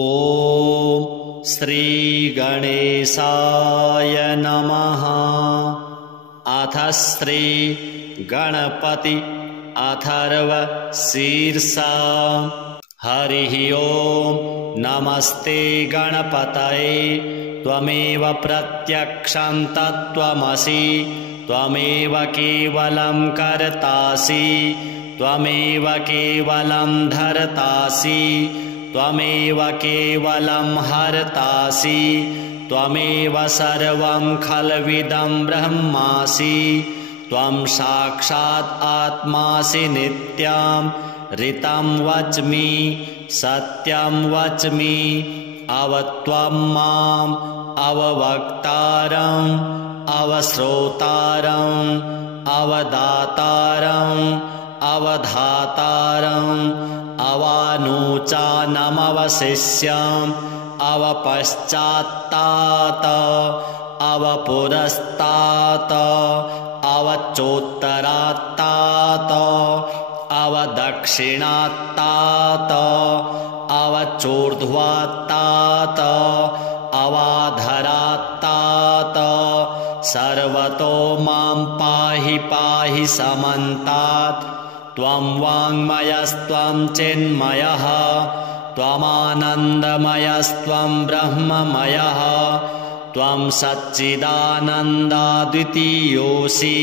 ॐ श्रीगणेशाय नमः। अथ श्रीगणपति अथर्वशीर्षा। हरिः ॐ। नमस्ते गणपतये। त्वमेव प्रत्यक्षं तत्त्वमसि। त्वमेव केवलं कर्तासि। त्वमेव केवलं धर्तासि। त्वमेव केवलं हर्तासि। त्वमेव सर्वं खल्विदं ब्रह्मासि। त्वं साक्षात् आत्मासि नित्यं। ऋतं वच्मि सत्यं वच्मि। अवत्वं माम् अववक्तारम् अवश्रोतारम् अवदातारम् अवधातारम् अवानुचानमवशिष्यम् अवपश्चात्तात अवपुरस्तात अवचोत्तरात्तात अवदक्षिणात्तात अवचोर्ध्वात्तात अवाधरात्तात। सर्वतो मां पाहि पाहि समन्तात्। त्वं वाङ्मयस्त्वं चिन्मयः। त्वमानन्दमयस्त्वं ब्रह्ममयः। त्वं सच्चिदानन्दाद्वितीयोऽसि।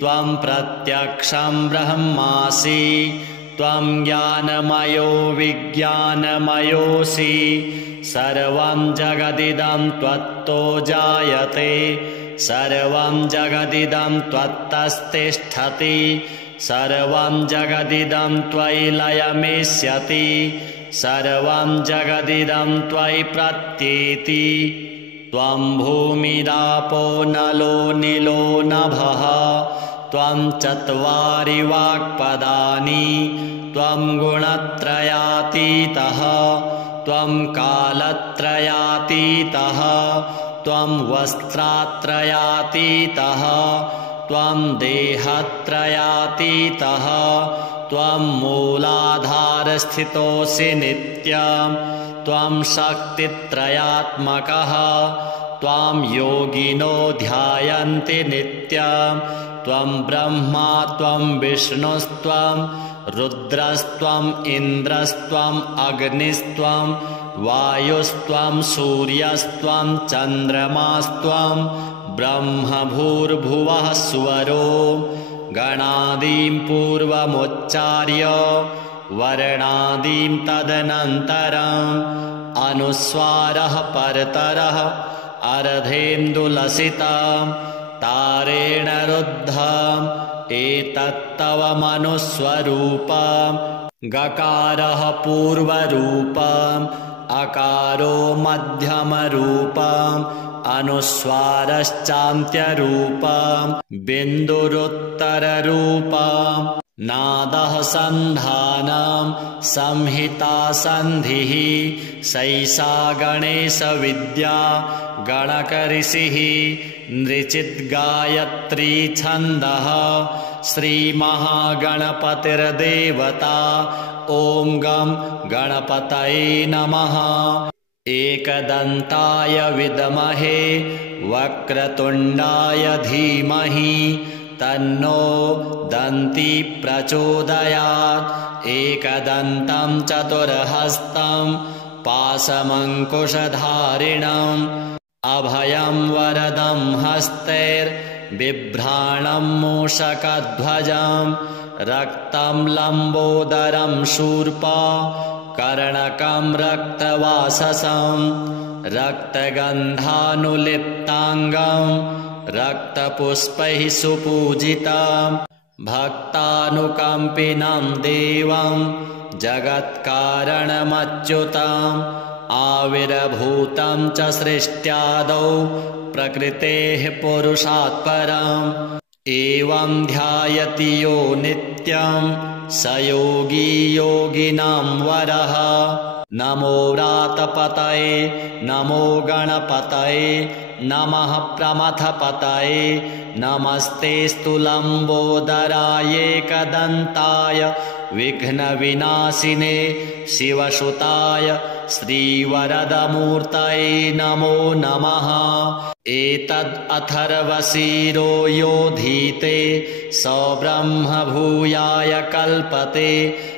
त्वं प्रत्यक्षं ब्रह्मासि। त्वं ज्ञानमयो विज्ञानमयोऽसि। सर्वं जगदिदं त्वत्तो जायते। सर्वं जगदिदं त्वत्तस्तिष्ठति। सर्वं जगदिदं त्वयि लयमेष्यति। सर्वं जगदिदं त्वयि प्रत्येति। त्वं भूमिरापो नलो नीलो नभः। त्वं चत्वारि वाक्पदानि। त्वं गुणत्रयातीतः। त्वं कालत्रयातीतः। त्वं वस्त्रात्रयातीतः। त्वं देहत्रयातीतः। त्वं मूलाधारस्थितोऽसि नित्यं। त्वं शक्तित्रयात्मकः। त्वां योगिनो ध्यायन्ति नित्यं। त्वं ब्रह्मा त्वं विष्णुस्त्वं रुद्रस्त्वं इन्द्रस्त्वं अग्निस्त्वं वायुस्त्वं सूर्यस्त्वं चन्द्रमास्त्वं ब्रह्म भूर्भुवः स्वरो। गणादीं पूर्वमुच्चार्य वर्णादीं तदनन्तरम् अनुस्वारः परतरः अर्धेन्दुलसितं तारेण रुद्धम् एतत्तव मनुस्वरूपम्। गकारः पूर्वरूपम् अकारो मध्यमरूपम् अनुस्वारश्चान्त्यरूपम् बिन्दुरुत्तररूपम्। नादः सन्धानं संहिता सन्धिः सैषा गणेशविद्या गणकऋषिः। नृचिद्गायत्री छन्दः श्रीमहागणपतिर्देवता। ॐ गं गणपतये नमः। एकदन्ताय विद्महे वक्रतुण्डाय धीमहि तन्नो दन्ती प्रचोदयात्। एकदन्तं चतुर्हस्तं पाशमङ्कुशधारिणम् अभयं वरदं हस्तैर्बिभ्राणं मूषकध्वजं। रक्तं लम्बोदरं शूर्पा कर्णकं रक्तवाससं। रक्तगन्धानुलिप्ताङ्गं रक्तपुष्पैः सुपूजितं। भक्तानुकम्पिनं देवं जगत्कारणमच्युतम्। आविर्भूतं च सृष्ट्यादौ प्रकृतेः पुरुषात् परम्। एवं ध्यायति यो नित्यं स योगी योगिनां वरः। नमो व्रातपतये नमो गणपतये नमः प्रमथपतये। नमस्तेऽस्तु लम्बोदराय एकदन्ताय विघ्नविनाशिने शिवसुताय श्रीवरदमूर्तये नमो नमः। एतद् अथर्वशीरो योधीते स ब्रह्म भूयाय कल्पते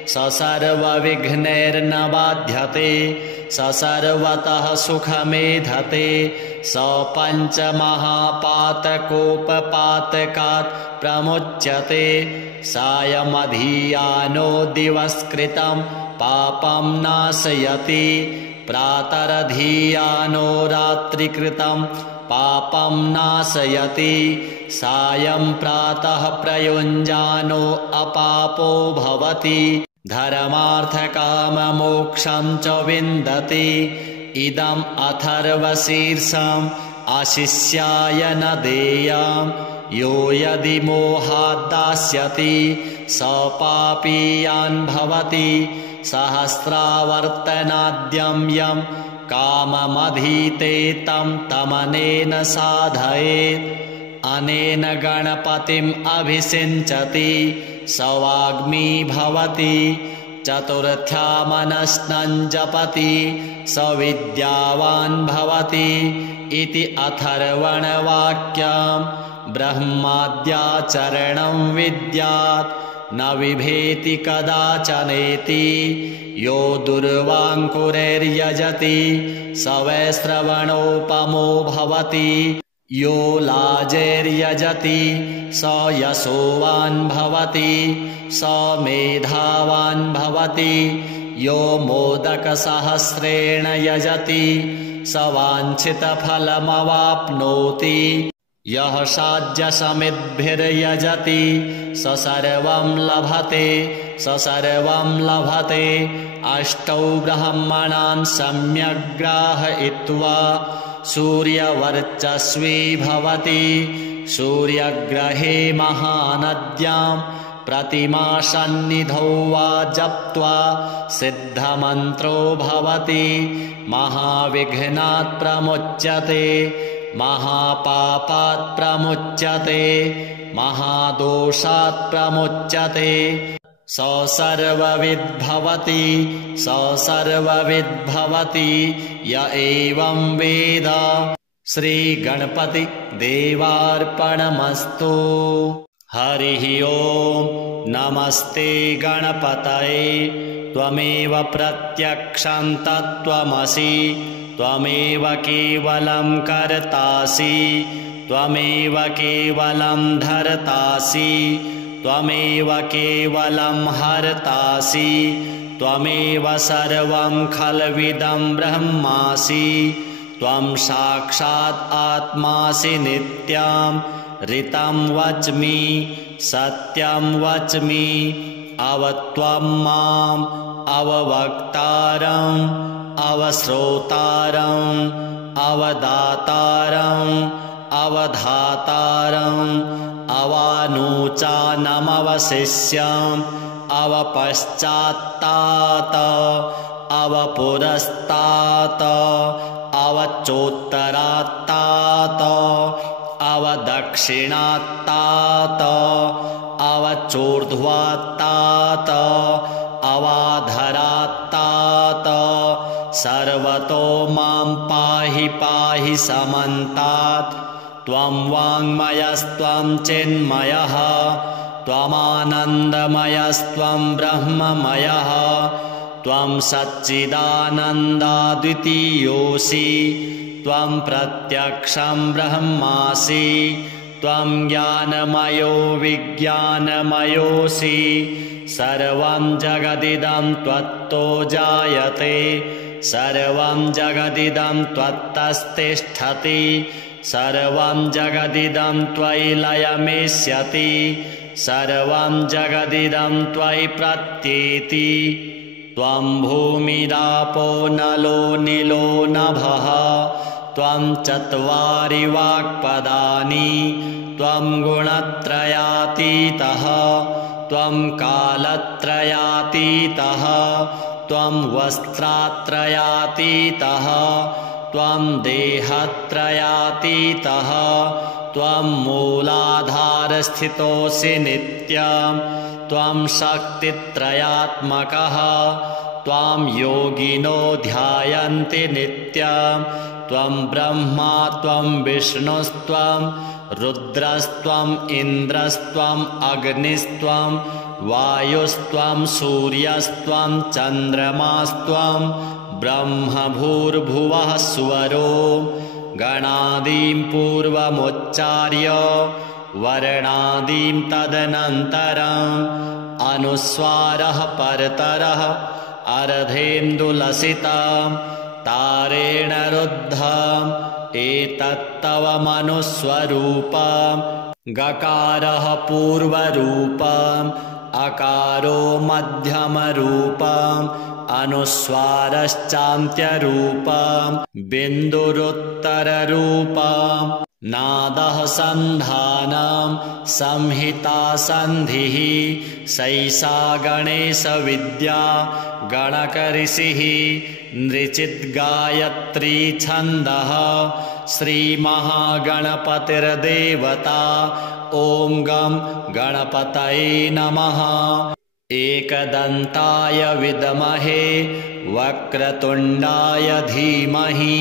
स सर्वविघ्नैर्न बाध्यते स सर्वतः सुखमेधते स पञ्चमहापातकोपपातकात् प्रमुच्यते सायमधियानो दिवस्कृतं पापं नाशयति प्रातरधियानो रात्रिकृतं पापं नाशयति सायं प्रातः प्रयुञ्जानो अपापो भवति धर्मार्थकाममोक्षं च विन्दति इदम् अथर्वशीर्षम् अशिष्याय न देयम् यो यदि मोहात् दास्यति स पापीयान् भवति सहस्रावर्तनाद्यं यं काममधीते तं तमनेन साधयेत् अनेन गणपतिम् अभिषिञ्चति स वाग्मी भवति चतुर्थ्या मनस्नं जपति स विद्यावान् भवति इति अथर्वणवाक्यम् ब्रह्माद्याचरणं विद्यात् न विभेति कदाचनेति यो दुर्वाङ्कुरैर्यजति स वै श्रवणोपमो भवति यो लाजैर्यजति स यशोवान् भवति स मेधावान् भवति यो मोदकसहस्रेण यजति स वाञ्छितफलमवाप्नोति यः साध्यसमिद्भिर्यजति स सर्वं लभते स सर्वं लभते अष्टौ ब्रह्मणान् सम्यग् ग्राहयित्वा सूर्यवर्चस्वी भवति सूर्यग्रहे महानद्यां प्रतिमासन्निधौ वा जप्त्वा सिद्धमन्त्रो भवति महाविघ्नात् प्रमुच्यते महापापात् प्रमुच्यते महादोषात् प्रमुच्यते स सर्वविद्भवति स सर्वविद्भवति य एवं वेद। श्रीगणपति देवार्पणमस्तु। हरिः ओम्। नमस्ते गणपतये। त्वमेव प्रत्यक्षं तत्त्वमसि त्वमेव केवलं कर्तासि त्वमेव केवलं धर्तासि त्वमेव केवलं हर्तासि त्वमेव सर्वं खल्विदं ब्रह्मासि त्वं साक्षात् आत्मासि नित्यं ऋतं वच्मि सत्यं वच्मि अवत्वं माम् अववक्तारम् अवश्रोतारम् अवदातारम् अवधातारम् अवानूचानमवशिष्यम् अवपश्चात्तात अवपुरस्तात अवचोत्तरात्तात अवदक्षिणात्तात अवचोर्ध्वात्तात अवाधरात्तात सर्वतो मां पाहि पाहि समन्तात् त्वं वाङ्मयस्त्वं चिन्मयः त्वमानन्दमयस्त्वं ब्रह्ममयः त्वं सच्चिदानन्दाद्वितीयोऽसि त्वं प्रत्यक्षं ब्रह्मासि त्वं ज्ञानमयो विज्ञानमयोऽसि सर्वं जगदिदं त्वत्तो जायते सर्वं जगदिदं त्वत्तस्तिष्ठति सर्वं जगदिदं त्वयि लयमेष्यति सर्वं जगदिदं त्वयि प्रत्येति त्वं भूमिरापो नलो निलो नभः त्वं चत्वारि वाक्पदानि त्वं गुणत्रयातीतः त्वं कालत्रयातीतः त्वं वस्त्रात्रयातीतः त्वं देहत्रयातीतः त्वं मूलाधारस्थितोऽसि नित्यं त्वं शक्तित्रयात्मकः त्वां योगिनो ध्यायन्ति नित्यं त्वं ब्रह्मा त्वं विष्णुस्त्वं रुद्रस्त्वम् इन्द्रस्त्वम् अग्निस्त्वं वायुस्त्वं सूर्यस्त्वं चन्द्रमास्त्वं ब्रह्म भूर्भुवः स्वरो गणादीं पूर्वमुच्चार्य वर्णादीं तदनन्तरम् अनुस्वारः परतरः अर्धेन्दुलसितं तारेण रुद्धम् एतत्तव मनुस्वरूपम् गकारः पूर्वरूपम् अकारो मध्यमरूपम् अनुस्वारश्चान्त्यरूपम् बिन्दुरुत्तररूपम् नादः सन्धानं संहिता सन्धिः सैषा गणेशविद्या गणकऋषिः नृचिद्गायत्री छन्दः श्रीमहागणपतिर्देवता ॐ गं गणपतये नमः। एकदन्ताय विद्महे वक्रतुण्डाय धीमहि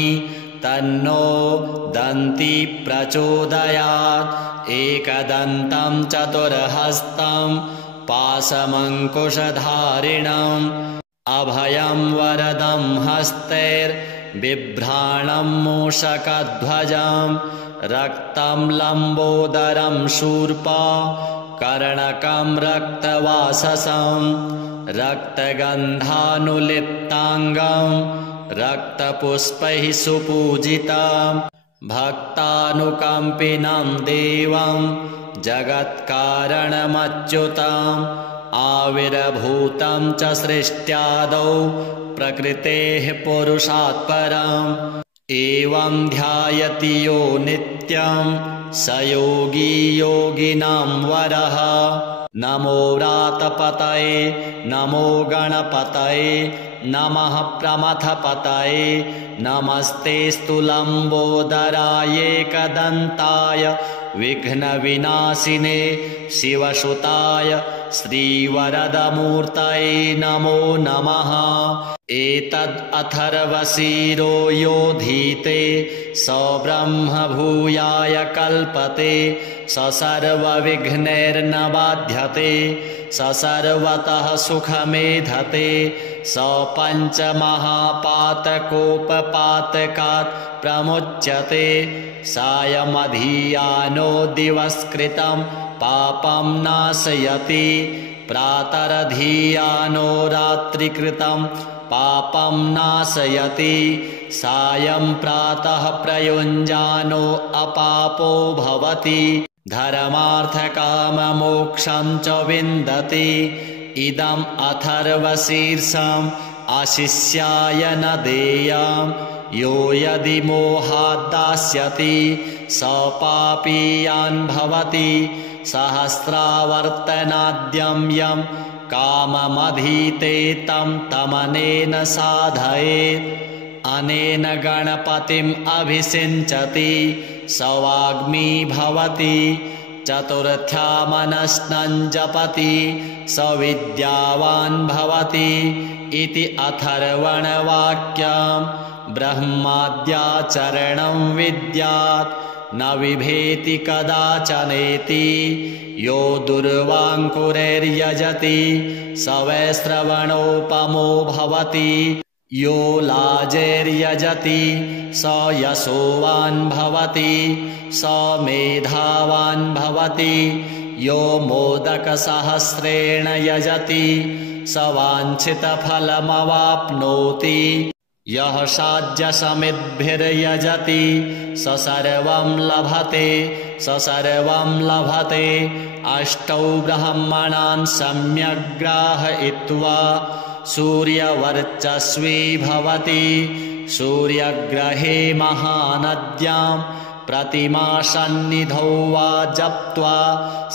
तन्नो दन्ती प्रचोदयात्। एकदन्तं चतुर्हस्तं पाशमङ्कुशधारिणम् अभयं वरदं हस्तैर्बिभ्राणं मूषकध्वजं रक्तं लम्बोदरं शूर्पा कर्णकं रक्तवाससं रक्तगन्धानुलिप्ताङ्गं रक्तपुष्पैः सुपूजितं भक्तानुकम्पिनं देवं जगत्कारणमच्युतम् आविर्भूतं च सृष्ट्यादौ प्रकृतेः पुरुषात् परम् एवं ध्यायति यो नित्यं स योगी योगिनां वरः। नमो व्रातपतये नमो गणपतये नमः प्रमथपतये नमस्तेऽस्तु लम्बोदरायेकदन्ताय विघ्नविनाशिने शिवसुताय श्रीवरदमूर्तये नमो नमः। एतद् अथर्वशीरो योधीते स ब्रह्म भूयाय कल्पते स सर्वविघ्नैर्न बाध्यते स सर्वतः सुखमेधते स पञ्चमहापातकोपपातकात् प्रमुच्यते सायमधियानो दिवस्कृतं पापं नाशयति प्रातरधियानो रात्रिकृतं पापं नाशयति सायं प्रातः प्रयुञ्जानो अपापो भवति धर्मार्थकाममोक्षं च विन्दति। इदम् अथर्वशीर्षम् अशिष्याय न देयम् यो यदि मोहात् दास्यति स पापीयान् भवति सहस्रावर्तनाद्यं यं काममधीते तं तमनेन साधयेत्। अनेन गणपतिम् अभिषिञ्चति स वाग्मी भवति चतुर्थ्या मनस्नं जपति स विद्यावान् भवति इति अथर्वणवाक्यम्। ब्रह्माद्याचरणं विद्यात् न बिभेति कदाचनेति यो दुर्वाङ्कुरैर्यजति स वै श्रवणोपमो भवति यो लाजैर्यजति स यशोवान् भवति स मेधावान् भवति यो मोदकसहस्रेण यजति स वाञ्छितफलमवाप्नोति यः साध्यसमिद्भिर्यजति स सर्वं लभते स सर्वं लभते। अष्टौ ब्रह्मणान् सम्यग्ग्राहयित्वा सूर्यवर्चस्वी भवति सूर्यग्रहे महानद्यां प्रतिमासन्निधौ वा जप्त्वा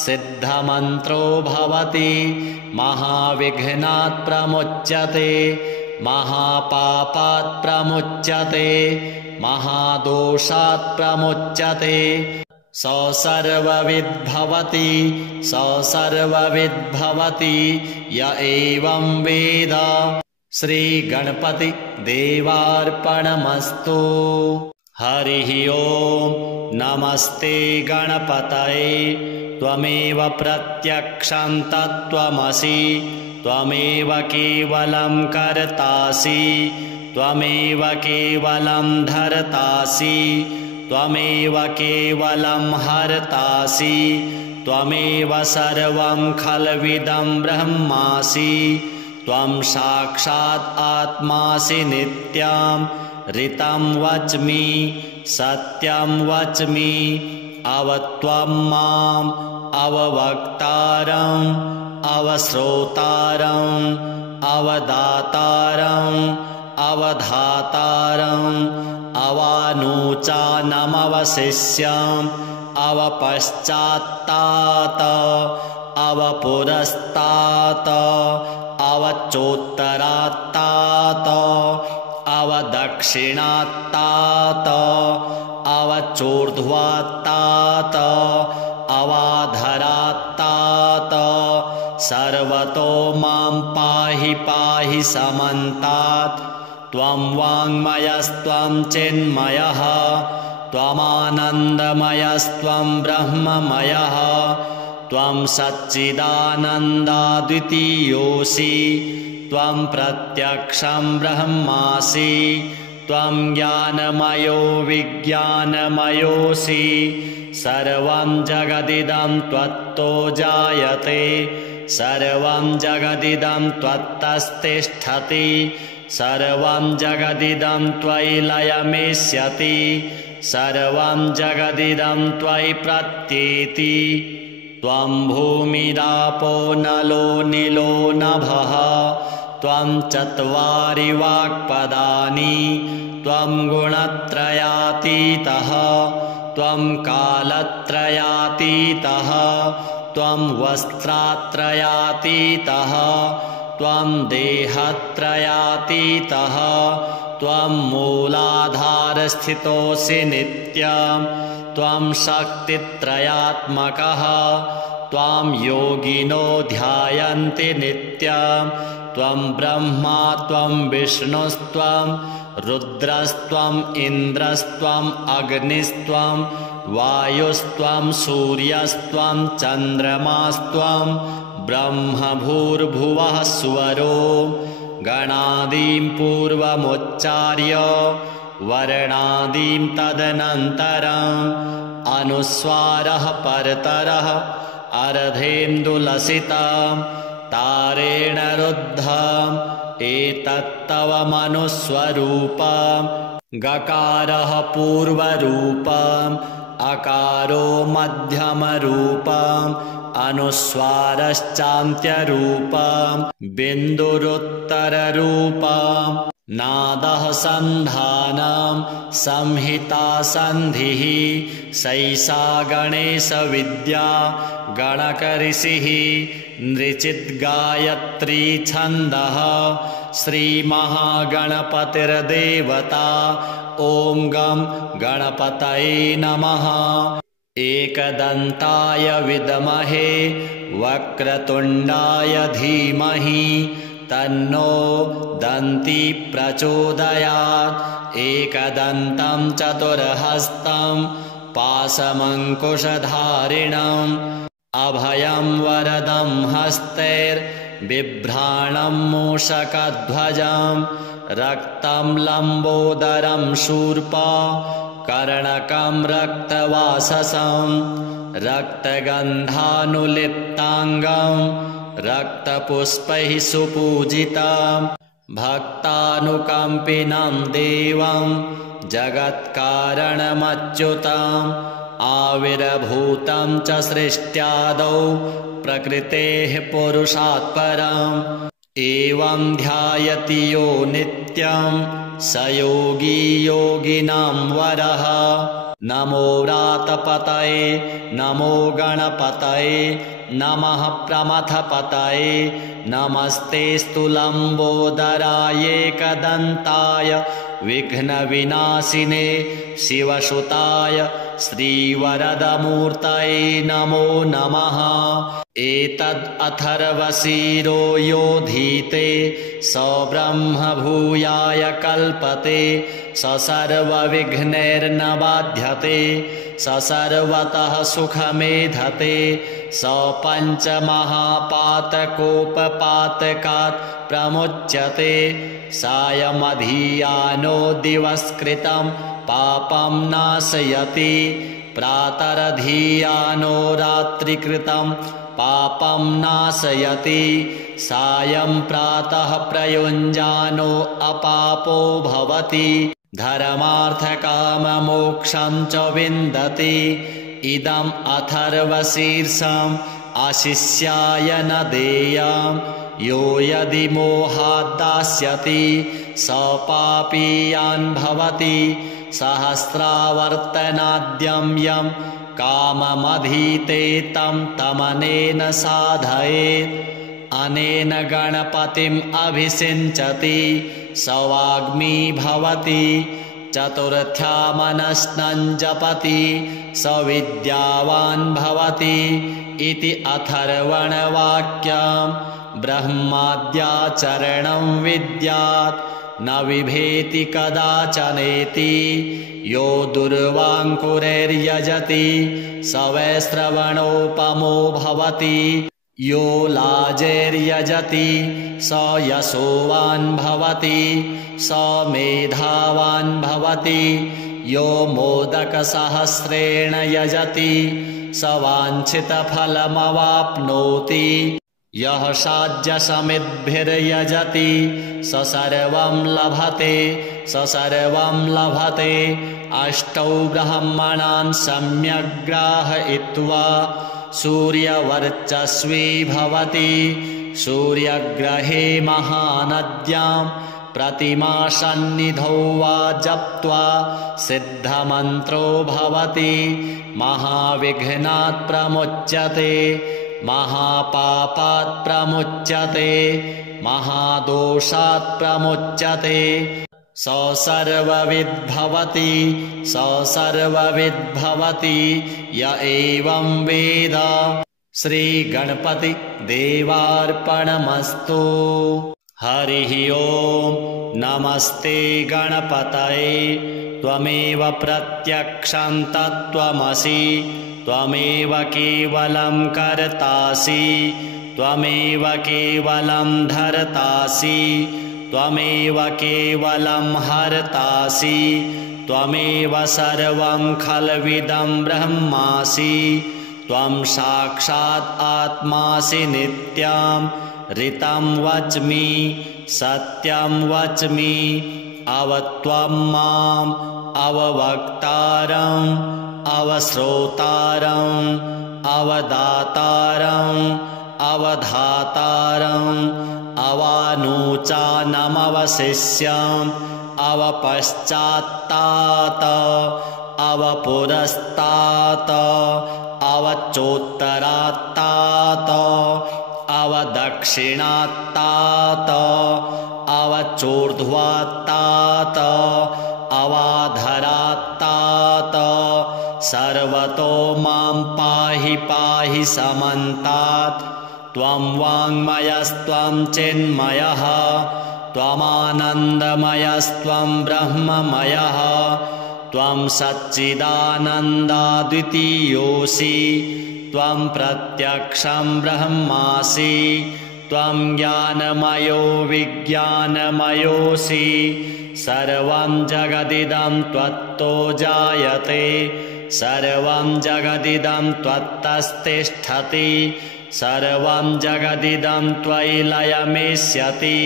सिद्धमन्त्रो भवति महाविघ्नात् प्रमुच्यते महापापात् प्रमुच्यते महादोषात् प्रमुच्यते स सर्वविद्भवति स सर्वविद्भवति य एवं वेद। श्रीगणपति देवार्पणमस्तु। हरिः ओम्। नमस्ते गणपतये। त्वमेव प्रत्यक्षं तत्त्वमसि। त्वमेव केवलं कर्तासि। त्वमेव केवलं धर्तासि। त्वमेव केवलं हर्तासि। त्वमेव सर्वं खल्विदं ब्रह्मासि। त्वं साक्षात् आत्मासि नित्यं। ऋतं वच्मि सत्यं वच्मि। अवत्वं माम् अववक्तारम् अवश्रोतारम् अवदातारम् अवधातारम् अवानूचानमवशिष्यम् अवपश्चात्तात अवपुरस्तात् अवचोत्तरात्तात अवदक्षिणात्तात अवचोर्ध्वात्तात अवाधरात्तात सर्वतो मां पाहि पाहि समन्तात्। त्वं वाङ्मयस्त्वं चिन्मयः त्वमानन्दमयस्त्वं ब्रह्ममयः। त्वं सच्चिदानन्दाद्वितीयोऽसि। त्वं प्रत्यक्षं ब्रह्मासि। त्वं ज्ञानमयो विज्ञानमयोऽसि। सर्वं जगदिदं त्वत्तो जायते। सर्वं जगदिदं त्वत्तस्तिष्ठति। सर्वं जगदिदं त्वयि लयमेष्यति। सर्वं जगदिदं त्वयि प्रत्येति। त्वं भूमिरापो नलो निलो नभः। त्वं चत्वारि वाक्पदानि। त्वं गुणत्रयातीतः। त्वं कालत्रयातीतः। त्वं वस्त्रात्रयातीतः। त्वं देहत्रयातीतः। त्वं मूलाधारस्थितोऽसि नित्यं। त्वं शक्तित्रयात्मकः। त्वां योगिनो ध्यायन्ति नित्यं। त्वं ब्रह्मा त्वं विष्णुस्त्वं रुद्रस्त्वं इन्द्रस्त्वं अग्निस्त्वं वायुस्त्वं सूर्यस्त्वं चन्द्रमास्त्वं ब्रह्म भूर्भुवः स्वरो। गणादीं पूर्वमुच्चार्य वर्णादीं तदनन्तरम् अनुस्वारः परतरः अर्धेन्दुलसितं तारेण रुद्धम् एतत्तव मनुस्वरूपम्। गकारः पूर्वरूपम् अकारो मध्यमरूपम् अनुस्वारश्चान्त्यरूपम् बिन्दुरुत्तररूपम्। नादः सन्धानं संहिता सन्धिः सैषा गणेशविद्या गणकऋषिः नृचिद्गायत्री छन्दः श्रीमहागणपतिर्देवता। ॐ गं गणपतये नमः। एकदन्ताय विद्महे वक्रतुण्डाय धीमहि तन्नो दन्ती प्रचोदयात्। एकदन्तं चतुर्हस्तं पाशमङ्कुशधारिणम् अभयं वरदं हस्तैर्बिभ्राणं मूषकध्वजं रक्तं लम्बोदरं शूर्पा कर्णकं रक्तवाससं रक्तगन्धानुलिप्ताङ्गं रक्तपुष्पैः सुपूजितं भक्तानुकम्पिनं देवं जगत्कारणमच्युतम् आविर्भूतं च सृष्ट्यादौ प्रकृतेः पुरुषात् परम्। एवं ध्यायति यो नित्यं स योगी योगिनां वरः। नमो व्रातपतये नमो गणपतये नमः प्रमथपतये नमस्तेऽस्तु लम्बोदराय एकदन्ताय विघ्नविनाशिने शिवसुताय श्रीवरदमूर्तये नमो नमः। एतद् अथर्वशीरो योधीते स ब्रह्मभूयाय कल्पते स सर्वविघ्नैर्न बाध्यते स सर्वतः सुखमेधते स पञ्चमहापातकोपपातकात् प्रमुच्यते सायमधियानो दिवस्कृतं पापं नाशयति प्रातरधियानो रात्रिकृतं पापं नाशयति सायं प्रातः प्रयुञ्जानो अपापो भवति धर्मार्थकाममोक्षं च विन्दति इदम् अथर्वशीर्षम् अशिष्याय न देयम् यो यदि मोहाद्दास्यति स पापीयान् भवति सहस्रावर्तनाद्यं यं काममधीते तं तमनेन साधयेत् अनेन गणपतिम् अभिषिञ्चति स वाग्मी भवति चतुर्थ्या मनस्नं जपति स विद्यावान् भवति इति अथर्वणवाक्यम् ब्रह्माद्याचरणं विद्यात् न विभेति कदाचनेति यो दुर्वाङ्कुरैर्यजति स वै श्रवणोपमो भवति यो लाजैर्यजति स यशोवान् भवति स मेधावान् भवति यो मोदकसहस्रेण यजति स वाञ्छितफलमवाप्नोति यः साध्यसमिद्भिर्यजति स सर्वं लभते स सर्वं लभते अष्टौ ब्रह्मणान् सम्यग्राहयित्वा सूर्यवर्चस्वी भवति सूर्यग्रहे महानद्यां प्रतिमासन्निधौ वा जप्त्वा सिद्धमन्त्रो भवति महाविघ्नात् प्रमुच्यते महापापात् प्रमुच्यते महादोषात् प्रमुच्यते स सर्वविद्भवति स सर्वविद्भवति य एवं वेद। श्रीगणपति देवार्पणमस्तु। हरिः ओम्। नमस्ते गणपतये। त्वमेव प्रत्यक्षं तत्त्वमसि त्वमेव केवलं कर्तासि त्वमेव केवलं धर्तासि त्वमेव केवलं हर्तासि त्वमेव सर्वं खल्विदं ब्रह्मासि त्वं साक्षात् आत्मासि नित्यं ऋतं वच्मि सत्यं वच्मि अवत्वं माम् अववक्तारम् अवश्रोतारम् अवदातारम् अवधातारम् अवानूचानमवशिष्यम् अवपश्चात्तात अवपुरस्तात अवचोत्तरात्तात अवदक्षिणात्तात अवचोर्ध्वात्तात अवाधरात्तात सर्वतो मां पाहि पाहि समन्तात् त्वं वाङ्मयस्त्वं चिन्मयः त्वमानन्दमयस्त्वं ब्रह्ममयः त्वं सच्चिदानन्दाद्वितीयोऽसि त्वं प्रत्यक्षं ब्रह्मासि त्वं ज्ञानमयो विज्ञानमयोऽसि सर्वं जगदिदं त्वत्तो जायते सर्वं जगदिदं त्वत्तस्तिष्ठति सर्वं जगदिदं त्वयि लयमेष्यति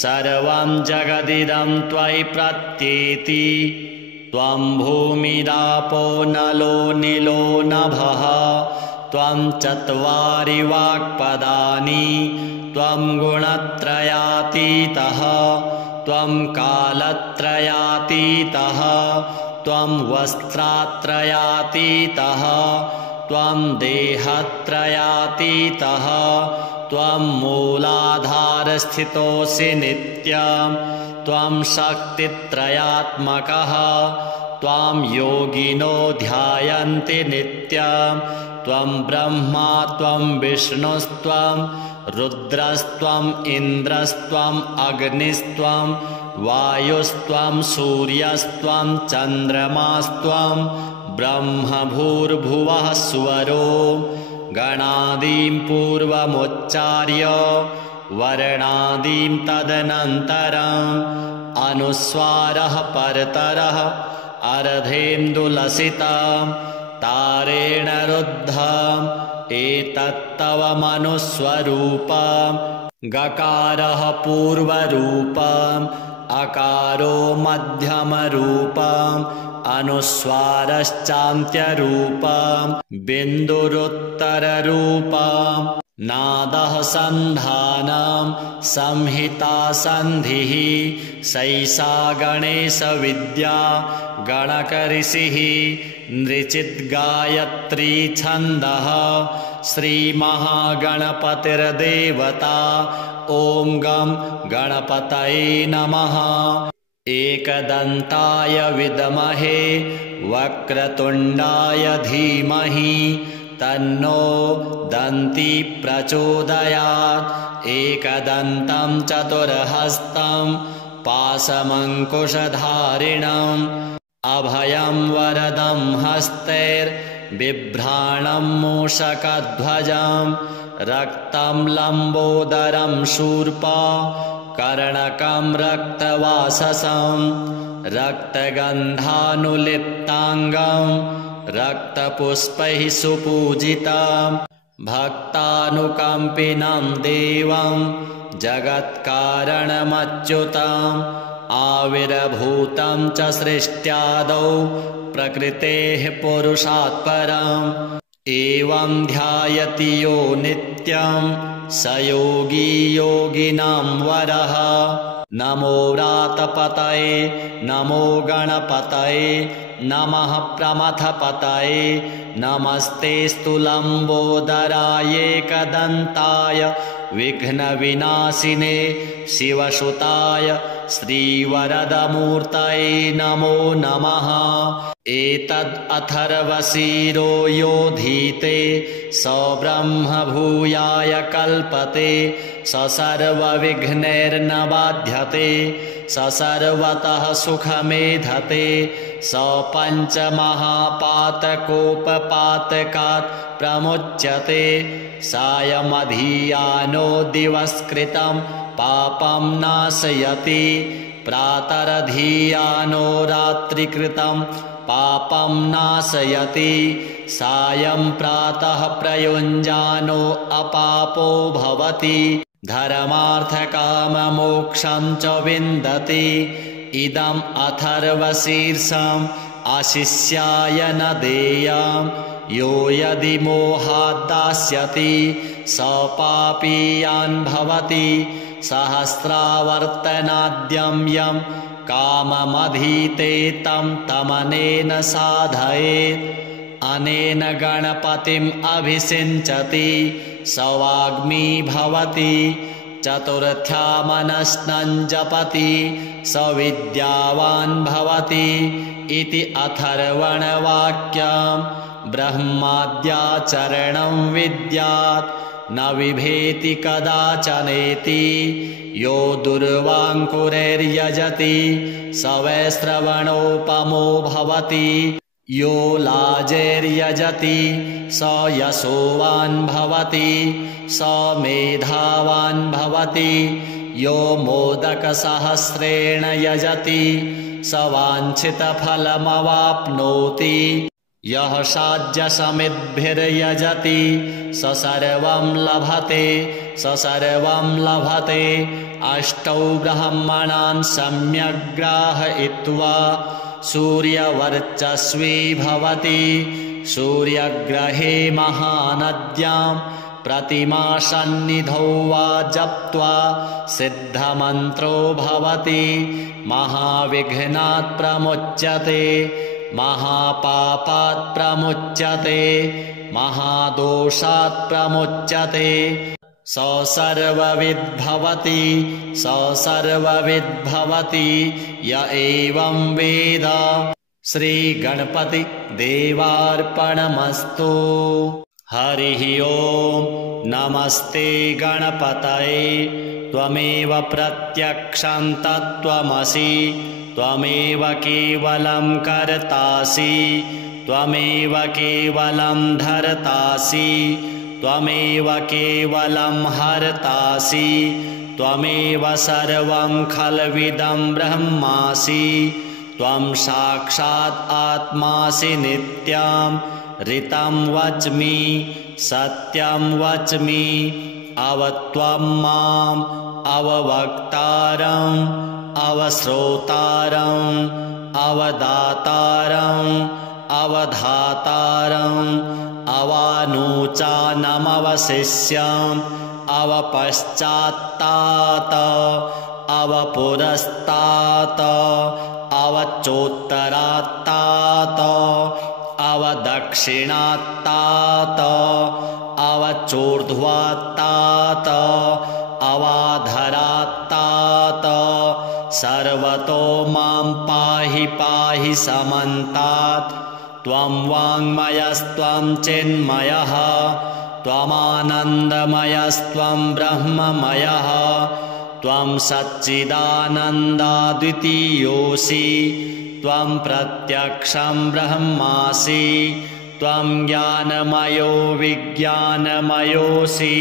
सर्वं जगदिदं त्वयि प्रत्येति त्वं भूमिरापो नलो निलो नभः त्वं चत्वारि वाक्पदानि त्वं गुणत्रयातीतः त्वं कालत्रयातीतः त्वं वस्त्रात्रयातीतः त्वं देहत्रयातीतः त्वं मूलाधारस्थितोऽसि नित्यं त्वं शक्तित्रयात्मकः त्वां योगिनो ध्यायन्ति नित्यं त्वं ब्रह्मा त्वं विष्णुस्त्वं रुद्रस्त्वम् इन्द्रस्त्वम् अग्निस्त्वं वायुस्त्वं सूर्यस्त्वं चन्द्रमास्त्वं ब्रह्मभूर्भुवः स्वरो गणादीं पूर्वमुच्चार्य वर्णादीं तदनन्तरम् अनुस्वारः परतरः अर्धेन्दुलसितं तारेण रुद्धम् एतत्तव मनुस्वरूपम् गकारः पूर्वरूपम् अकारो मध्यमरूपम् अनुस्वारश्चान्त्यरूपम् बिन्दुरुत्तररूपम् नादः सन्धानं संहिता सन्धिः सैषा गणेशविद्या गणकऋषिः नृचिद्गायत्री छन्दः श्रीमहागणपतिर्देवता ॐ गं गणपतये नमः। एकदन्ताय विद्महे वक्रतुण्डाय धीमहि तन्नो दन्ती प्रचोदयात्। एकदन्तं चतुर्हस्तं पाशमङ्कुशधारिणम् अभयं वरदं हस्तैर्बिभ्राणं मूषकध्वजं रक्तं लम्बोदरं शूर्पा कर्णकं रक्तवाससं रक्तगन्धानुलिप्ताङ्गं रक्तपुष्पैः सुपूजितं भक्तानुकम्पिनं देवं जगत्कारणमच्युतम् आविर्भूतं च सृष्ट्यादौ प्रकृतेः पुरुषात् परम् एवं ध्यायति यो नित्यं स योगी योगिनां वरः। नमो व्रातपतये नमो गणपतये नमः प्रमथपतये नमस्तेऽस्तु लम्बोदराय एकदन्ताय विघ्नविनाशिने शिवसुताय श्रीवरदमूर्तये नमो नमः। एतद् अथर्वशीरो योधीते स ब्रह्म भूयाय कल्पते स सर्वविघ्नैर्न बाध्यते स सर्वतः सुखमेधते स पञ्चमहापातकोपपातकात् प्रमुच्यते सायमधियानो दिवस्कृतं पापं नाशयति प्रातरधियानो रात्रिकृतं पापं नाशयति सायं प्रातः प्रयुञ्जानो अपापो भवति धर्मार्थकाममोक्षं च विन्दति। इदम् अथर्वशीर्षम् आशिष्याय न देयं यो यदि मोहाद्दास्यति स पापीयान् भवति सहस्रावर्तनाद्यं यं काममधीते तं तमनेन साधयेत्। अनेन गणपतिम् अभिषिञ्चति स वाग्मी भवति चतुर्थ्या मनस्नं जपति स विद्यावान् भवति इति अथर्वणवाक्यम्। ब्रह्माद्याचरणं विद्यात् न बिभेति कदाचनेति यो दुर्वाङ्कुरैर्यजति स वै श्रवणोपमो भवति यो लाजैर्यजति स यशोवान् भवति स मेधावान् भवति यो मोदकसहस्रेण यजति स वाञ्छितफलमवाप्नोति यः साध्यसमिद्भिर्यजति स सर्वं लभते स सर्वं लभते। अष्टौ ब्रह्मणान् सम्यग् ग्राहयित्वा सूर्यवर्चस्वी भवति सूर्यग्रहे महानद्यां प्रतिमासन्निधौ वा जप्त्वा सिद्धमन्त्रो भवति महाविघ्नात् प्रमुच्यते महापापात् प्रमुच्यते महादोषात् प्रमुच्यते स सर्वविद्भवति स सर्वविद्भवति य एवं वेद। श्रीगणपति देवार्पणमस्तु। हरिः ओम्। नमस्ते गणपतये। त्वमेव प्रत्यक्षं तत्त्वमसि। त्वमेव केवलं कर्तासि। त्वमेव केवलं धर्तासि। त्वमेव केवलं हर्तासि। त्वमेव सर्वं खल्विदं ब्रह्मासि। त्वं साक्षात् आत्मासि नित्यं। ऋतं वच्मि सत्यं वच्मि। अवत्वं माम् अववक्तारम् अवश्रोतारम् अवदातारम् अवधातारम् अवानुचानमवशिष्यम् अवपश्चात्तात अवपुरस्तात् अवचोत्तरात्तात अवदक्षिणात्तात अवचोर्ध्वात्तात अवाधरात्तात सर्वतो मां पाहि पाहि समन्तात्। त्वं वाङ्मयस्त्वं चिन्मयः त्वमानन्दमयस्त्वं ब्रह्ममयः। त्वं सच्चिदानन्दाद्वितीयोऽसि। त्वं प्रत्यक्षं ब्रह्मासि। त्वं ज्ञानमयो विज्ञानमयोऽसि।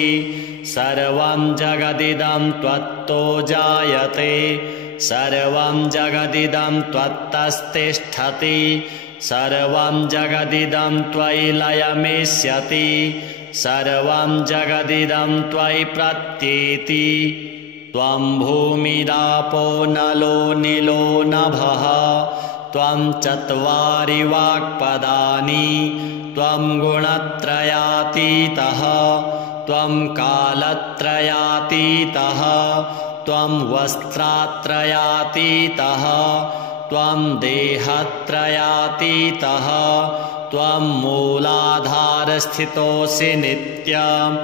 सर्वं जगदिदं त्वत्तो जायते। सर्वं जगदिदं त्वत्तस्तिष्ठति। सर्वं जगदिदं त्वयि लयमेष्यति। सर्वं जगदिदं त्वयि प्रत्येति। त्वं भूमिरापो नलो नीलो नभः। त्वं चत्वारि वाक्पदानि। त्वं गुणत्रयातीतः। त्वं कालत्रयातीतः। त्वं वस्त्रात्रयातीतः। त्वं देहत्रयातीतः। त्वं मूलाधारस्थितोऽसि नित्यं।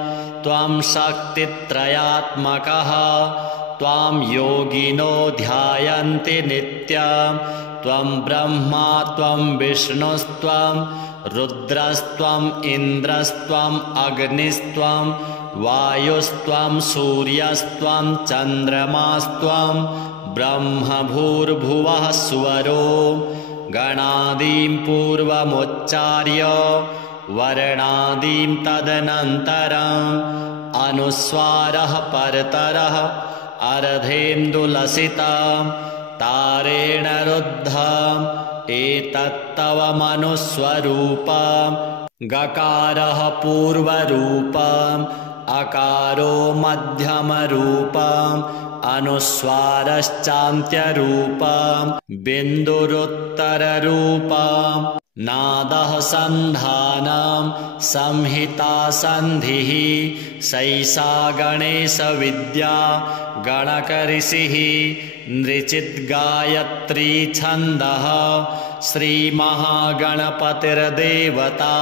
त्वं शक्तित्रयात्मकः। त्वां योगिनो ध्यायन्ति नित्यं। त्वं ब्रह्मा त्वं विष्णुस्त्वं रुद्रस्त्वम् इन्द्रस्त्वम् अग्निस्त्वं वायुस्त्वं सूर्यस्त्वं चन्द्रमास्त्वं ब्रह्म भूर्भुवः स्वरो। गणादीं पूर्वमुच्चार्य वर्णादीं तदनन्तरम् अनुस्वारः परतरः अर्धेन्दुलसितं तारेण रुद्धम् एतत्तव मनुस्वरूपम्। गकारः पूर्वरूपम् अकारो मध्यमरूपम् अनुस्वारश्चान्त्यरूपम् बिन्दुरुत्तररूपम्। नादः सन्धानं संहिता सन्धिः सैषा गणेशविद्या गणकऋषिः नृचिद्गायत्री छन्दः श्रीमहागणपतिर्देवता।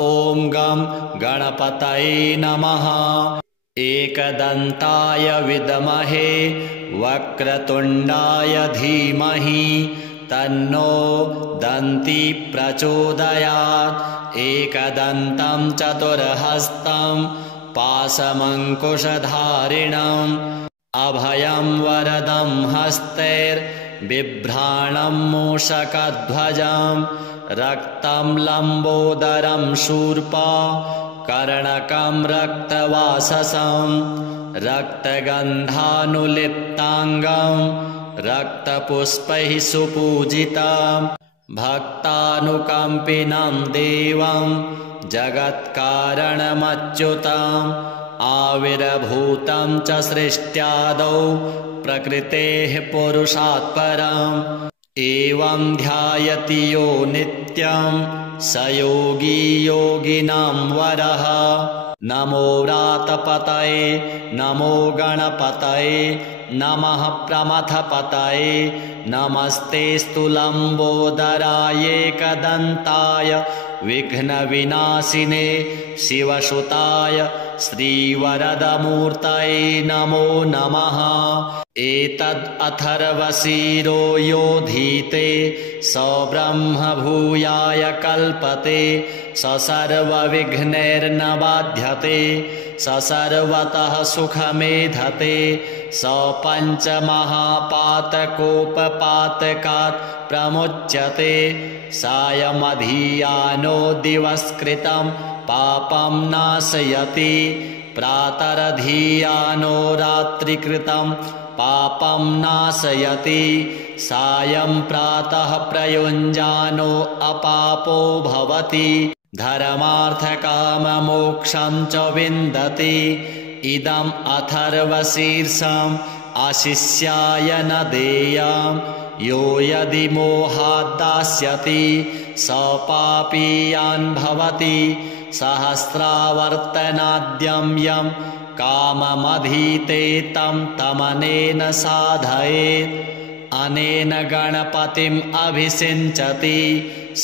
ॐ गं गणपतये नमः। एकदन्ताय विद्महे वक्रतुण्डाय धीमहि तन्नो दन्ती प्रचोदयात्। एकदन्तं चतुर्हस्तं पाशमङ्कुशधारिणम् अभयं वरदं हस्तैर्बिभ्राणं मूषकध्वजं रक्तं लम्बोदरं शूर्पा कर्णकं रक्तवाससं रक्तगन्धानुलिप्ताङ्गं रक्तपुष्पैः सुपूजितं भक्तानुकम्पिनं देवं जगत्कारणमच्युतम् आविर्भूतं च सृष्ट्यादौ प्रकृतेः पुरुषात् परम्। एवं ध्यायति यो नित्यं स योगी योगिनां वरः। नमो व्रातपतये नमो गणपतये नमः प्रमथपतये नमस्तेऽस्तु लम्बोदराय एकदन्ताय विघ्नविनाशिने शिवसुताय श्रीवरदमूर्तये नमो नमः। एतद् अथर्वशीरो योधीते स ब्रह्म भूयाय कल्पते स सर्वविघ्नैर्न बाध्यते स सर्वतः सुखमेधते स पञ्चमहापातकोपपातकात् प्रमुच्यते सायमधियानो दिवस्कृतं पापं नाशयति प्रातरधियानो रात्रिकृतं पापं नाशयति सायं प्रातः प्रयुञ्जानो अपापो भवति धर्मार्थकाममोक्षं च विन्दति इदम् अथर्वशीर्षम् अशिष्याय न देयम् यो यदि मोहात् दास्यति स पापीयान् भवति सहस्रावर्तनाद्यं यं काममधीते तं तमनेन साधयेत् अनेन गणपतिम् अभिषिञ्चति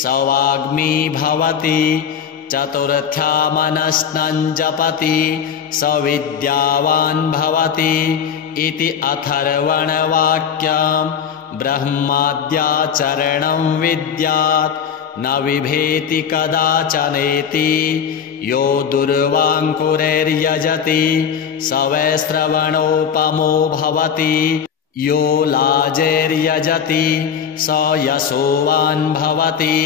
स वाग्मी भवति चतुर्थ्यामनस्नं जपति स विद्यावान् भवति इति अथर्वणवाक्यम् ब्रह्माद्याचरणं विद्यात् न विभेति कदाचनेति यो दुर्वाङ्कुरैर्यजति स वै श्रवणोपमो भवति यो लाजैर्यजति स यशोवान् भवति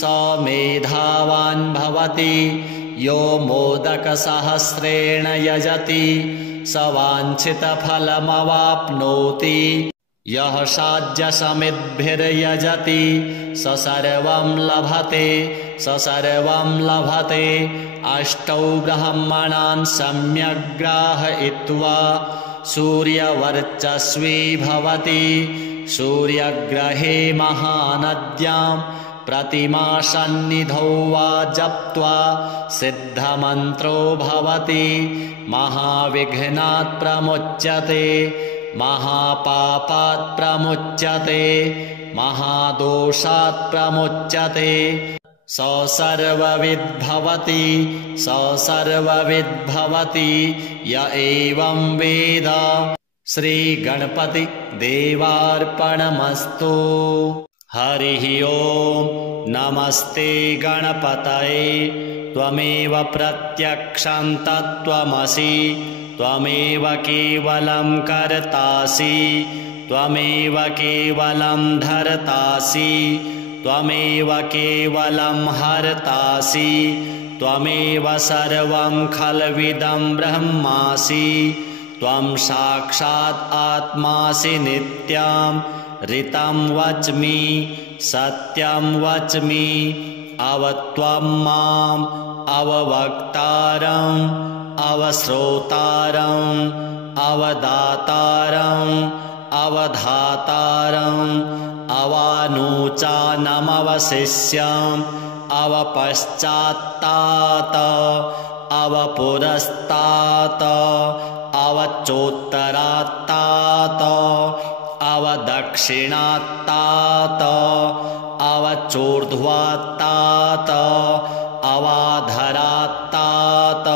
स मेधावान् भवति यो मोदकसहस्रेण यजति स वाञ्छितफलमवाप्नोति यः साध्यसमिद्भिर्यजति स सर्वं लभते स सर्वं लभते अष्टौ ब्रह्मणान् सम्यग् ग्राहयित्वा सूर्यवर्चस्वी भवति सूर्यग्रहे महानद्यां प्रतिमासन्निधौ वा जप्त्वा सिद्धमन्त्रो भवति महाविघ्नात् प्रमुच्यते महापापात् प्रमुच्यते महादोषात् प्रमुच्यते स सर्वविद्भवति स सर्वविद्भवति य एवं वेद। श्रीगणपति देवार्पणमस्तु। हरिः ओम्। नमस्ते गणपतये। त्वमेव प्रत्यक्षं तत्त्वमसि त्वमेव केवलं कर्तासि त्वमेव केवलं धर्तासि त्वमेव केवलं हर्तासि त्वमेव सर्वं खल्विदं ब्रह्मासि त्वं साक्षात् आत्मासि नित्यं ऋतं वच्मि सत्यं वच्मि अवत्वं माम् अववक्तारम् अवश्रोतारम् अवदातारम् अवधातारम् अवानूचानमवशिष्यम् अवपश्चात्तात अवपुरस्तात अवचोत्तरात्तात अवदक्षिणात्तात अवचोर्ध्वात्तात अवाधरात्तात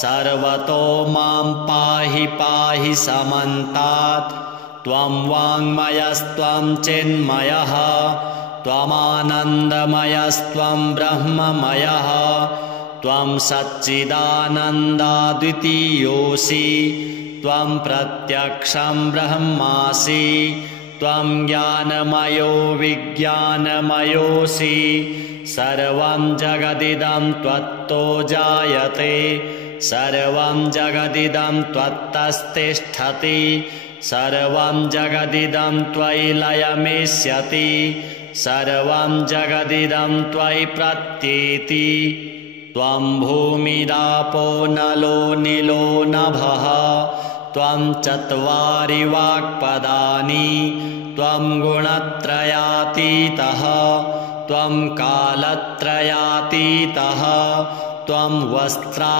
सर्वतो मां पाहि पाहि समन्तात् त्वं वाङ्मयस्त्वं चिन्मयः त्वमानन्दमयस्त्वं ब्रह्ममयः त्वं सच्चिदानन्दाद्वितीयोऽसि त्वं प्रत्यक्षं ब्रह्मासि त्वं ज्ञानमयो विज्ञानमयोऽसि सर्वं जगदिदं त्वत्तो जायते सर्वं जगदिदं त्वत्तस्तिष्ठति सर्वं जगदिदं त्वयि लयमेष्यति सर्वं जगदिदं त्वयि प्रत्येति त्वं भूमिरापो नलो निलो नभः त्वं चत्वारि वाक्पदानि त्वं गुणत्रयातीतः त्वं कालत्रयातीतः त्वं वस्त्रात्रयातीतः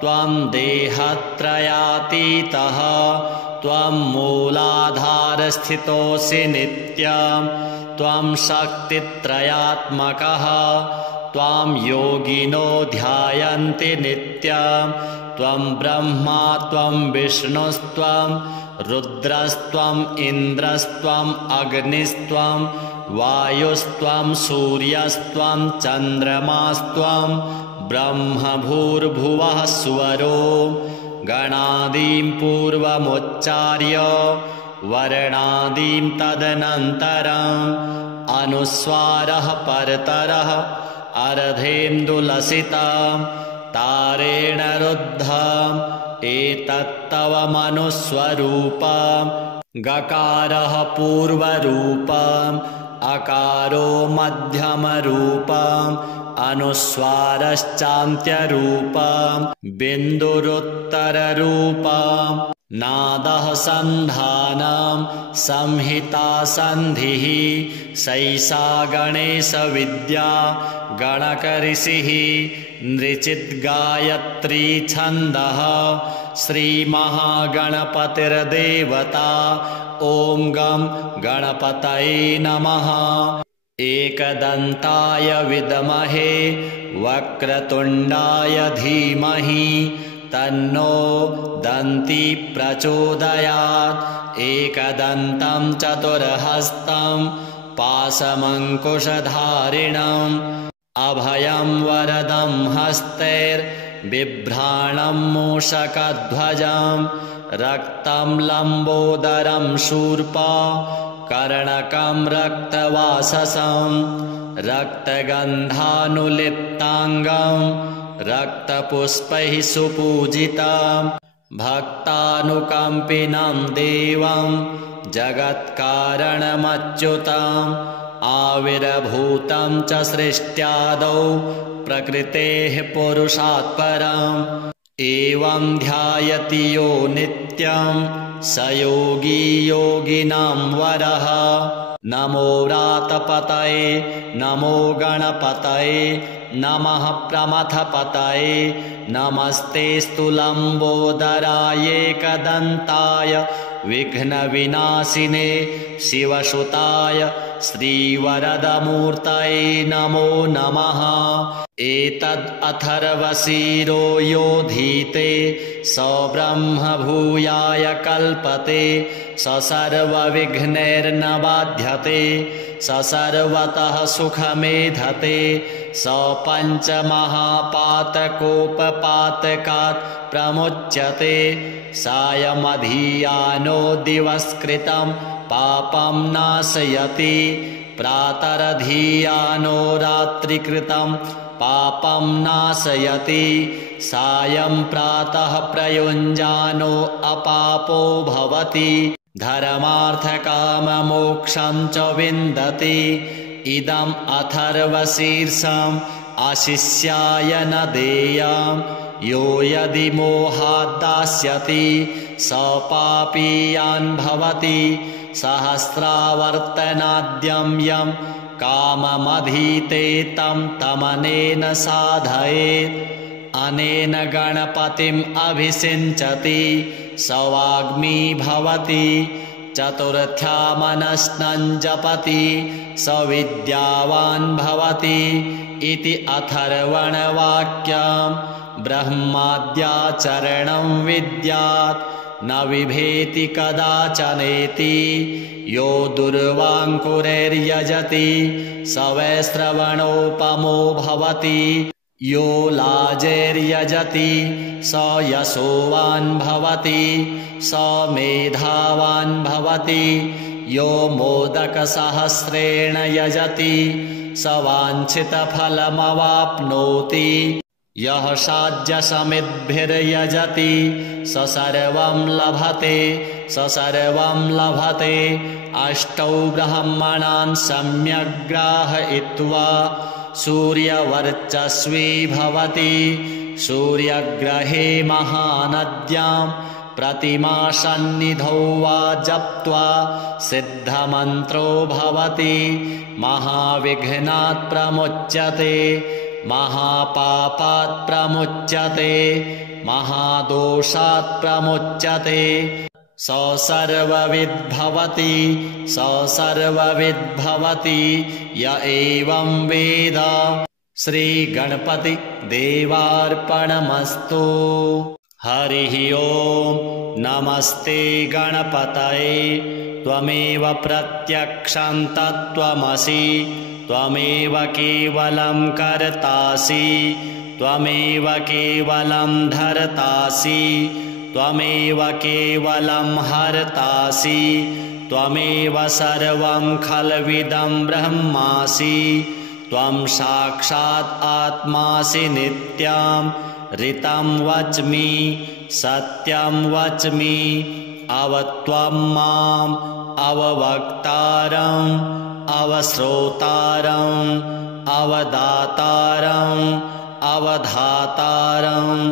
त्वं देहत्रयातीतः त्वं मूलाधारस्थितोऽसि नित्यं त्वं शक्तित्रयात्मकः त्वां योगिनो ध्यायन्ति नित्यं त्वं ब्रह्मा त्वं विष्णुस्त्वं रुद्रस्त्वम् इन्द्रस्त्वम् अग्निस्त्वं वायुस्त्वं सूर्यस्त्वं चन्द्रमास्त्वं ब्रह्म भूर्भुवः स्वरो गणादीं पूर्वमुच्चार्य वर्णादीं तदनन्तरम् अनुस्वारः परतरः अर्धेन्दुलसितं तारेण रुद्धम् एतत्तव मनुस्वरूपम् गकारः पूर्वरूपम् अकारो मध्यमरूपम् अनुस्वारश्चान्त्यरूपम् बिन्दुरुत्तररूपम् नादः सन्धानं संहिता सन्धिः सैषा गणेशविद्या गणकऋषिः नृचिद्गायत्री छन्दः श्रीमहागणपतिर्देवता ॐ गं गणपतये नमः। एकदन्ताय विद्महे वक्रतुण्डाय धीमहि तन्नो दन्ती प्रचोदयात्। एकदन्तं चतुर्हस्तं पाशमङ्कुशधारिणम् अभयं वरदं हस्तैर्बिभ्राणं मूषकध्वजं रक्तं लम्बोदरं शूर्पा कर्णकं रक्तवाससं रक्तगन्धानुलिप्ताङ्गं रक्तपुष्पैः सुपूजितं भक्तानुकम्पिनं देवं जगत्कारणमच्युतम् आविर्भूतं च सृष्ट्यादौ प्रकृतेः पुरुषात् परम् एवं ध्यायति यो नित्यं स योगी योगिनां वरः। नमो व्रातपतये नमो गणपतये नमः प्रमथपतये नमस्तेऽस्तु लम्बोदरायेकदन्ताय विघ्नविनाशिने शिवसुताय श्रीवरदमूर्तये नमो नमः। एतद् अथर्वशीरो योधीते स ब्रह्म भूयाय कल्पते स सर्वविघ्नैर्न बाध्यते स सर्वतः सुखमेधते स पञ्चमहापातकोपपातकात् प्रमुच्यते सायमधियानो दिवस्कृतं पापं नाशयति प्रातरधियानो रात्रिकृतं पापं नाशयति सायं प्रातः प्रयुञ्जानो अपापो भवति धर्मार्थकाममोक्षं च विन्दति। इदम् अथर्वशीर्षम् आशिष्याय न देयम् यो यदि मोहात् दास्यति स पापीयान् भवति सहस्रावर्तनाद्यं यं काममधीते तं तमनेन साधयेत् अनेन गणपतिम् अभिषिञ्चति स वाग्मी भवति चतुर्थ्या मनस्नं जपति स विद्यावान् भवति इति अथर्वणवाक्यम् ब्रह्माद्याचरणं विद्यात् न विभेति कदाचनेति यो दुर्वाङ्कुरैर्यजति स वैश्रवणोपमो भवति यो लाजैर्यजति स यशोवान् भवति स मेधावान् भवति यो मोदकसहस्रेण यजति स वाञ्छितफलमवाप्नोति यः साध्यसमिद्भिर्यजति स सर्वं लभते स सर्वं लभते। अष्टौ ब्रह्मणान् सम्यग् ग्राहयित्वा सूर्यवर्चस्वी भवति सूर्यग्रहे महानद्यां प्रतिमासन्निधौ वा जप्त्वा सिद्धमन्त्रो भवति महाविघ्नात् प्रमुच्यते महापापात् प्रमुच्यते महादोषात् प्रमुच्यते स सर्वविद्भवति स सर्वविद्भवति य एवं वेद श्रीगणपति देवार्पणमस्तु। हरिः ओम्। नमस्ते गणपतये। त्वमेव प्रत्यक्षं तत्त्वमसि। त्वमेव केवलं कर्तासि। त्वमेव केवलं धर्तासि। त्वमेव केवलं हर्तासि। त्वमेव सर्वं खल्विदं ब्रह्मासि। त्वं साक्षात् आत्मासि नित्यं। ऋतं वच्मि सत्यं वच्मि। अवत्वं माम् अववक्तारम् अवश्रोतारम् अवदातारम् अवधातारम्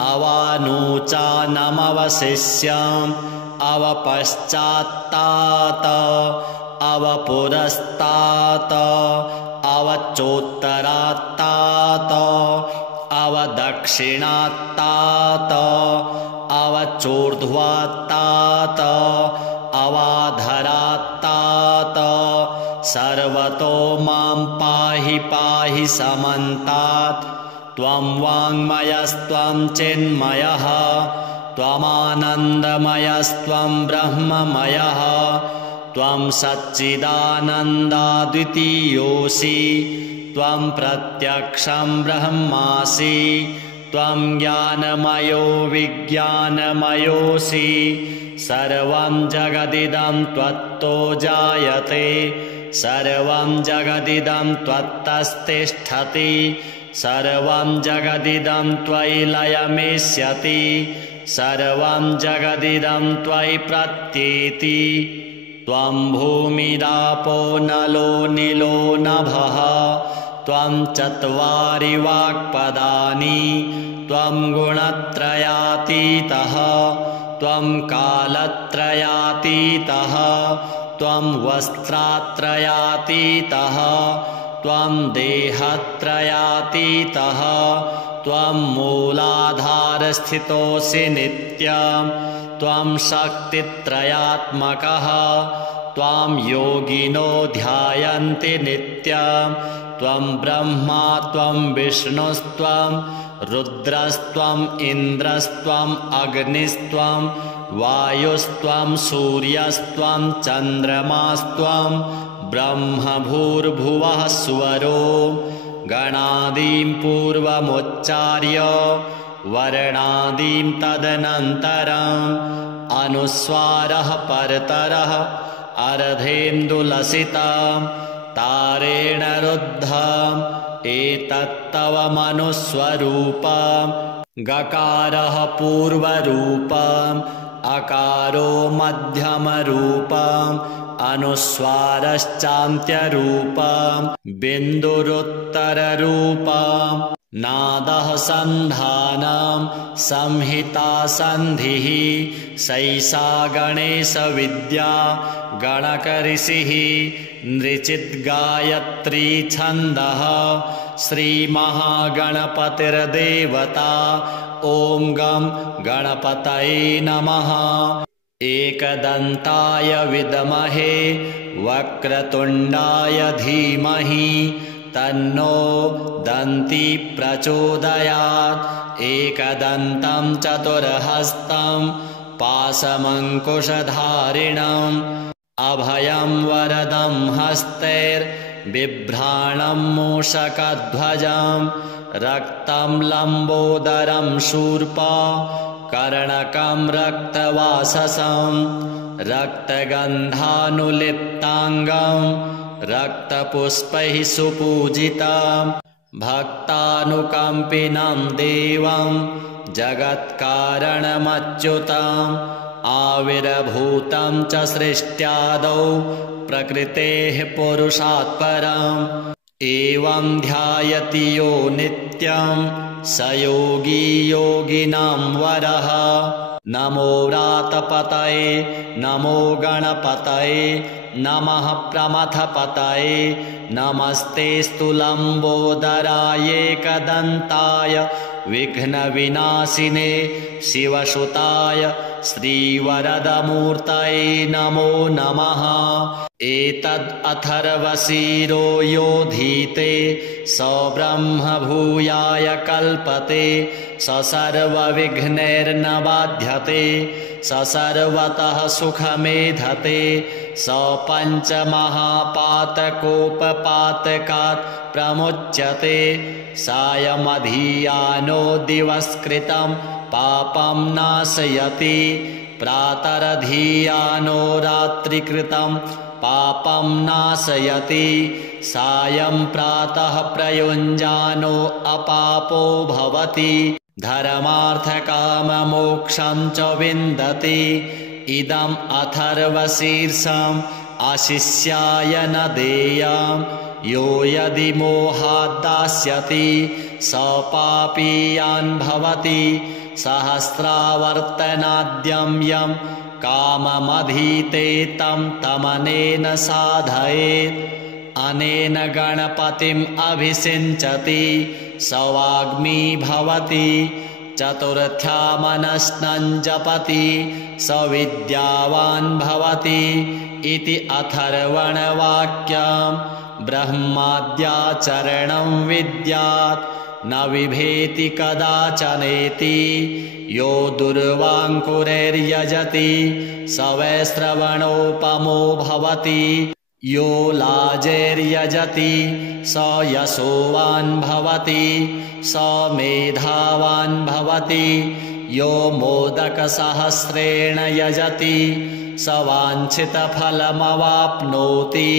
अवानूचानमवशिष्यम् अवपश्चात्तात अवपुरस्तात् अवचोत्तरात्तात अवदक्षिणात्तात अवचोर्ध्वात्तात अवाधरात्तात सर्वतो मां पाहि पाहि समन्तात्। त्वं वाङ्मयस्त्वं चिन्मयः त्वमानन्दमयस्त्वं ब्रह्ममयः। त्वं सच्चिदानन्दाद्वितीयोऽसि। त्वं प्रत्यक्षं ब्रह्मासि। त्वं ज्ञानमयो विज्ञानमयोऽसि। सर्वं जगदिदं त्वत्तो जायते। सर्वं जगदिदं त्वत्तस्तिष्ठति। सर्वं जगदिदं त्वयि लयमेष्यति। सर्वं जगदिदं त्वयि प्रत्येति। त्वं भूमिरापो नलो निलो नभः। त्वं चत्वारि वाक्पदानि। त्वं गुणत्रयातीतः। त्वं कालत्रयातीतः। त्वं वस्त्रात्रयातीतः। त्वं देहत्रयातीतः। त्वं मूलाधारस्थितोऽसि नित्यं। त्वं शक्तित्रयात्मकः। त्वां योगिनो ध्यायन्ति नित्यं। त्वं ब्रह्मा त्वं विष्णुस्त्वं रुद्रस्त्वम् इन्द्रस्त्वम् अग्निस्त्वं वायुस्त्वं सूर्यस्त्वं चन्द्रमास्त्वं ब्रह्म भूर्भुवः स्वरो। गणादीं पूर्वमुच्चार्य वर्णादीं तदनन्तरम् अनुस्वारः परतरः अर्धेन्दुलसितं तारेण रुद्धम् एतत्तव मनुस्वरूपम्। गकारः पूर्वरूपम् अकारो मध्यमरूपम् अनुस्वारश्चान्त्यरूपम् बिन्दुरुत्तररूपम्। नादः सन्धानं संहिता सन्धिः सैषा गणेशविद्या गणकऋषिः नृचिद्गायत्री छन्दः श्रीमहागणपतिर्देवता। ॐ गं गणपतये नमः। एकदन्ताय विद्महे वक्रतुण्डाय धीमहि तन्नो दन्ती प्रचोदयात्। एकदन्तं चतुर्हस्तं पाशमङ्कुशधारिणम् अभयं वरदं हस्तैर्बिभ्राणं मूषकध्वजं रक्तं लम्बोदरं शूर्पा कर्णकं रक्तवाससं रक्तगन्धानुलिप्ताङ्गं रक्तपुष्पैः सुपूजितं भक्तानुकम्पिनं देवं जगत्कारणमच्युतम् आविर्भूतं च सृष्ट्यादौ प्रकृतेः पुरुषात् परम्। एवं ध्यायति यो नित्यं स योगी योगिनां वरः। नमो व्रातपतये नमो गणपतये नमः प्रमथपतये नमस्तेऽस्तु लम्बोदराय एकदन्ताय विघ्नविनाशिने शिवसुताय श्रीवरदमूर्तये नमो नमः। एतद् अथर्वशीरो योधीते स ब्रह्म भूयाय कल्पते स सर्वविघ्नैर्न बाध्यते स सर्वतः सुखमेधते स पञ्चमहापातकोपपातकात् प्रमुच्यते सायमधियानो दिवस्कृतं पापं नाशयति प्रातरधियानो रात्रिकृतं पापं नाशयति सायं प्रातः प्रयुञ्जानो अपापो भवति धर्मार्थकाममोक्षं च विन्दति इदम् अथर्वशीर्षम् अशिष्याय न देयम् यो यदि मोहात् दास्यति स पापीयान् भवति सहस्रावर्तनाद्यं यं काममधीते तं तमनेन साधयेत् अनेन गणपतिम् अभिषिञ्चति स वाग्मी भवति चतुर्थ्या मनस्नं जपति स विद्यावान् भवति इति अथर्वणवाक्यम् ब्रह्माद्याचरणं विद्यात् न विभेति कदाचनेति यो दुर्वाङ्कुरैर्यजति स वै श्रवणोपमो भवति यो लाजैर्यजति स यशोवान् भवति स मेधावान् भवति यो मोदकसहस्रेण यजति स वाञ्छितफलमवाप्नोति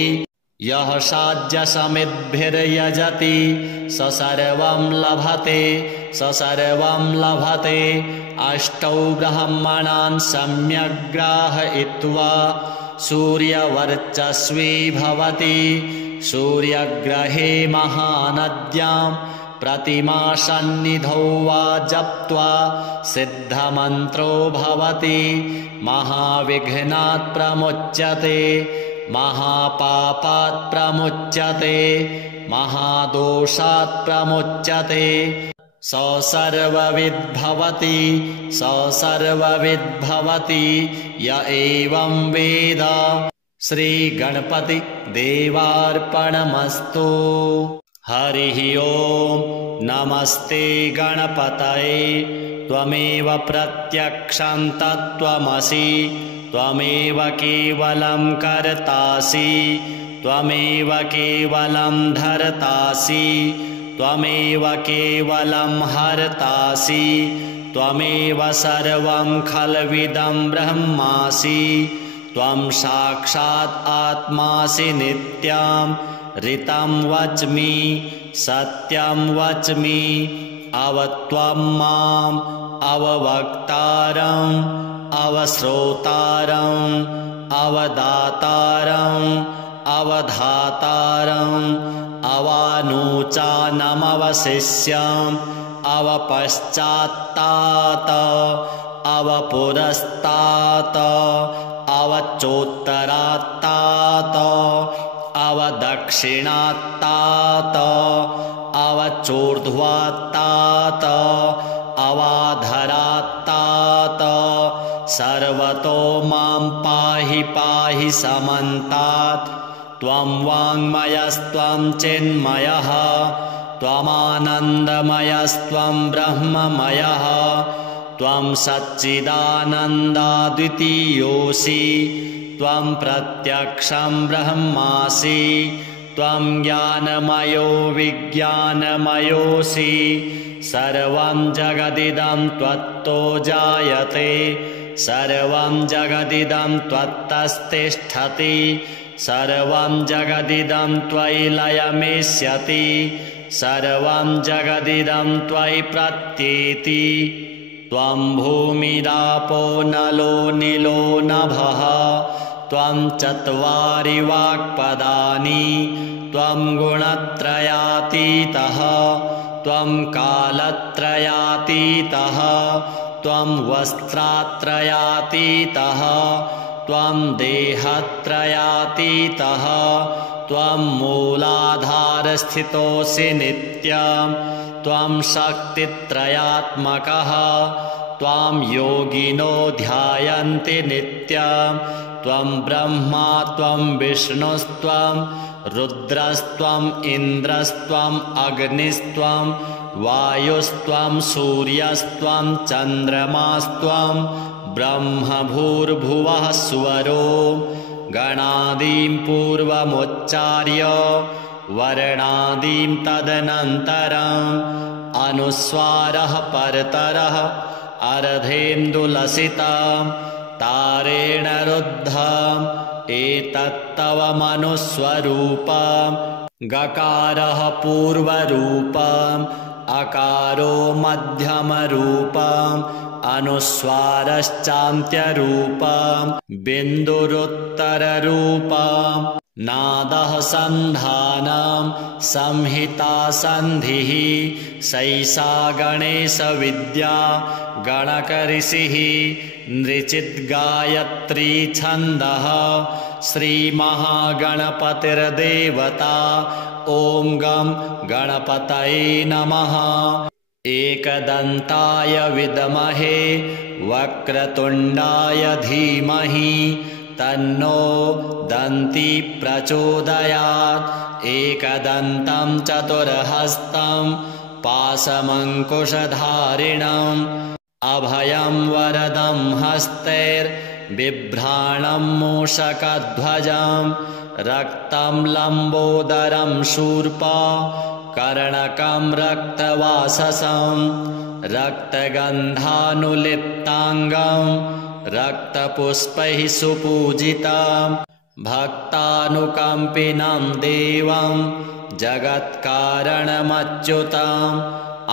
यः साध्यसमिद्भिर्यजति स सर्वं लभते स सर्वं लभते अष्टौ ब्रह्मणान् सम्यग्राहयित्वा सूर्यवर्चस्वी भवति सूर्यग्रहे महानद्यां प्रतिमासन्निधौ वा जप्त्वा सिद्धमन्त्रो भवति महाविघ्नात् प्रमुच्यते महापापात् प्रमुच्यते महादोषात् प्रमुच्यते स सर्वविद्भवति स सर्वविद्भवति य एवं वेद। श्रीगणपति देवार्पणमस्तु। हरिः ओम्। नमस्ते गणपतये। त्वमेव प्रत्यक्षं तत्त्वमसि त्वमेव केवलं कर्तासि त्वमेव केवलं धर्तासि त्वमेव केवलं हर्तासि त्वमेव सर्वं खल्विदं ब्रह्मासि त्वं साक्षात् आत्मासि नित्यं ऋतं वच्मि सत्यं वच्मि अवत्वं माम् अववक्तारम् अवश्रोतारम् अवदातारम् अवधातारम् अवानूचानमवशिष्यम् अवपश्चात्तात अवपुरस्तात् अवचोत्तरात्तात अवदक्षिणात्तात अवचोर्ध्वात्तात अवाधरात्तात सर्वतो मां पाहि पाहि समन्तात् त्वं वाङ्मयस्त्वं चिन्मयः त्वमानन्दमयस्त्वं ब्रह्ममयः त्वं सच्चिदानन्दाद्वितीयोऽसि त्वं प्रत्यक्षं ब्रह्मासि त्वं ज्ञानमयो विज्ञानमयोऽसि सर्वं जगदिदं त्वत्तो जायते सर्वं जगदिदं त्वत्तस्तिष्ठति सर्वं जगदिदं त्वयि लयमेष्यति सर्वं जगदिदं त्वयि प्रत्येति त्वं भूमिरापो नलो निलो नभः त्वं चत्वारि वाक्पदानि त्वं गुणत्रयातीतः त्वं कालत्रयातीतः त्वं वस्त्रात्रयातीतः त्वं देहत्रयातीतः त्वं मूलाधारस्थितोऽसि नित्यं त्वं शक्तित्रयात्मकः त्वां योगिनो ध्यायन्ति नित्यं त्वं ब्रह्मा त्वं विष्णुस्त्वं रुद्रस्त्वम् इन्द्रस्त्वम् अग्निस्त्वं वायुस्त्वं सूर्यस्त्वं चन्द्रमास्त्वं ब्रह्म भूर्भुवः स्वरो गणादीं पूर्वमुच्चार्य वर्णादीं तदनन्तरम् अनुस्वारः परतरः अर्धेन्दुलसितं तारेण रुद्धम् एतत्तव मनुस्वरूपम् गकारः पूर्वरूपम् अकारो मध्यमरूपम् अनुस्वारश्चान्त्यरूपम् बिन्दुरुत्तररूपम् नादः सन्धानं संहिता सन्धिः सैषा गणेशविद्या गणकऋषिः नृचिद्गायत्री छन्दः श्रीमहागणपतिर्देवता ॐ गं गणपतये नमः। एकदन्ताय विद्महे वक्रतुण्डाय धीमहि तन्नो दन्ती प्रचोदयात्। एकदन्तं चतुर्हस्तं पाशमङ्कुशधारिणम् अभयं वरदं हस्तैर्बिभ्राणं मूषकध्वजं रक्तं लम्बोदरं शूर्पा कर्णकं रक्तवाससं रक्तगन्धानुलिप्ताङ्गं रक्तपुष्पैः सुपूजितं भक्तानुकम्पिनं देवं जगत्कारणमच्युतम्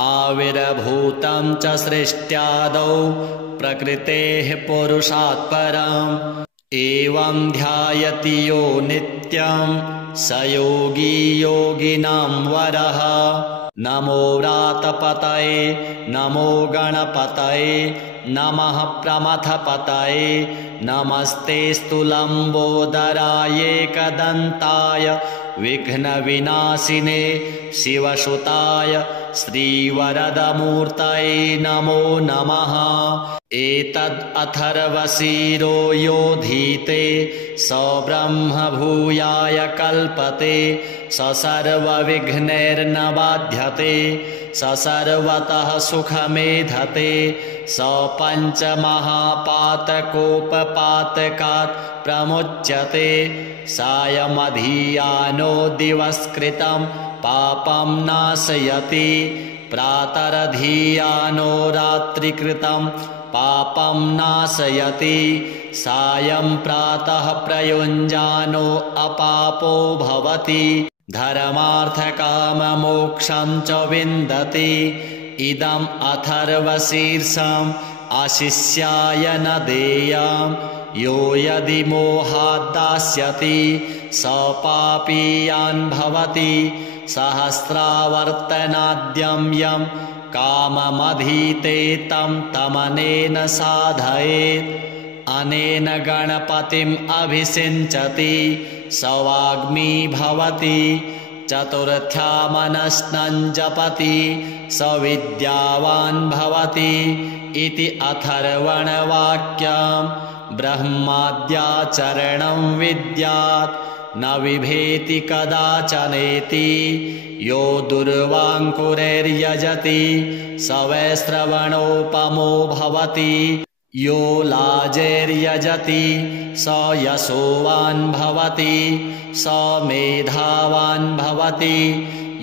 आविर्भूतं च सृष्ट्यादौ प्रकृतेः पुरुषात् परम् एवं ध्यायति यो नित्यं स योगी योगिनां वरः। नमो व्रातपतये नमो गणपतये नमः प्रमथपतये नमस्तेऽस्तु लम्बोदराय एकदन्ताय विघ्नविनाशिने शिवसुताय श्रीवरदमूर्तये नमो नमः। एतद् अथर्वशीरो योधीते स ब्रह्म भूयाय कल्पते स सर्वविघ्नैर्न बाध्यते स सर्वतः सुखमेधते स पञ्चमहापातकोपपातकात् प्रमुच्यते सायमधियानो दिवस्कृतं पापं नाशयति प्रातरधियानो रात्रिकृतं पापं नाशयति सायं प्रातः प्रयुञ्जानो अपापो भवति धर्मार्थकाममोक्षं च विन्दति। इदम् अथर्वशीर्षम् अशिष्याय न देयम् यो यदि मोहात् दास्यति स पापीयान् भवति सहस्रावर्तनाद्यं यं काममधीते तं तमनेन साधयेत्। अनेन गणपतिम् अभिषिञ्चति स वाग्मी भवति चतुर्थ्यामनस्नं जपति स विद्यावान् भवति इति अथर्वणवाक्यम्। ब्रह्माद्याचरणं विद्यात् न बिभेति कदाचनेति यो दुर्वाङ्कुरैर्यजति स वै श्रवणोपमो भवति यो लाजैर्यजति स यशोवान् भवति स मेधावान् भवति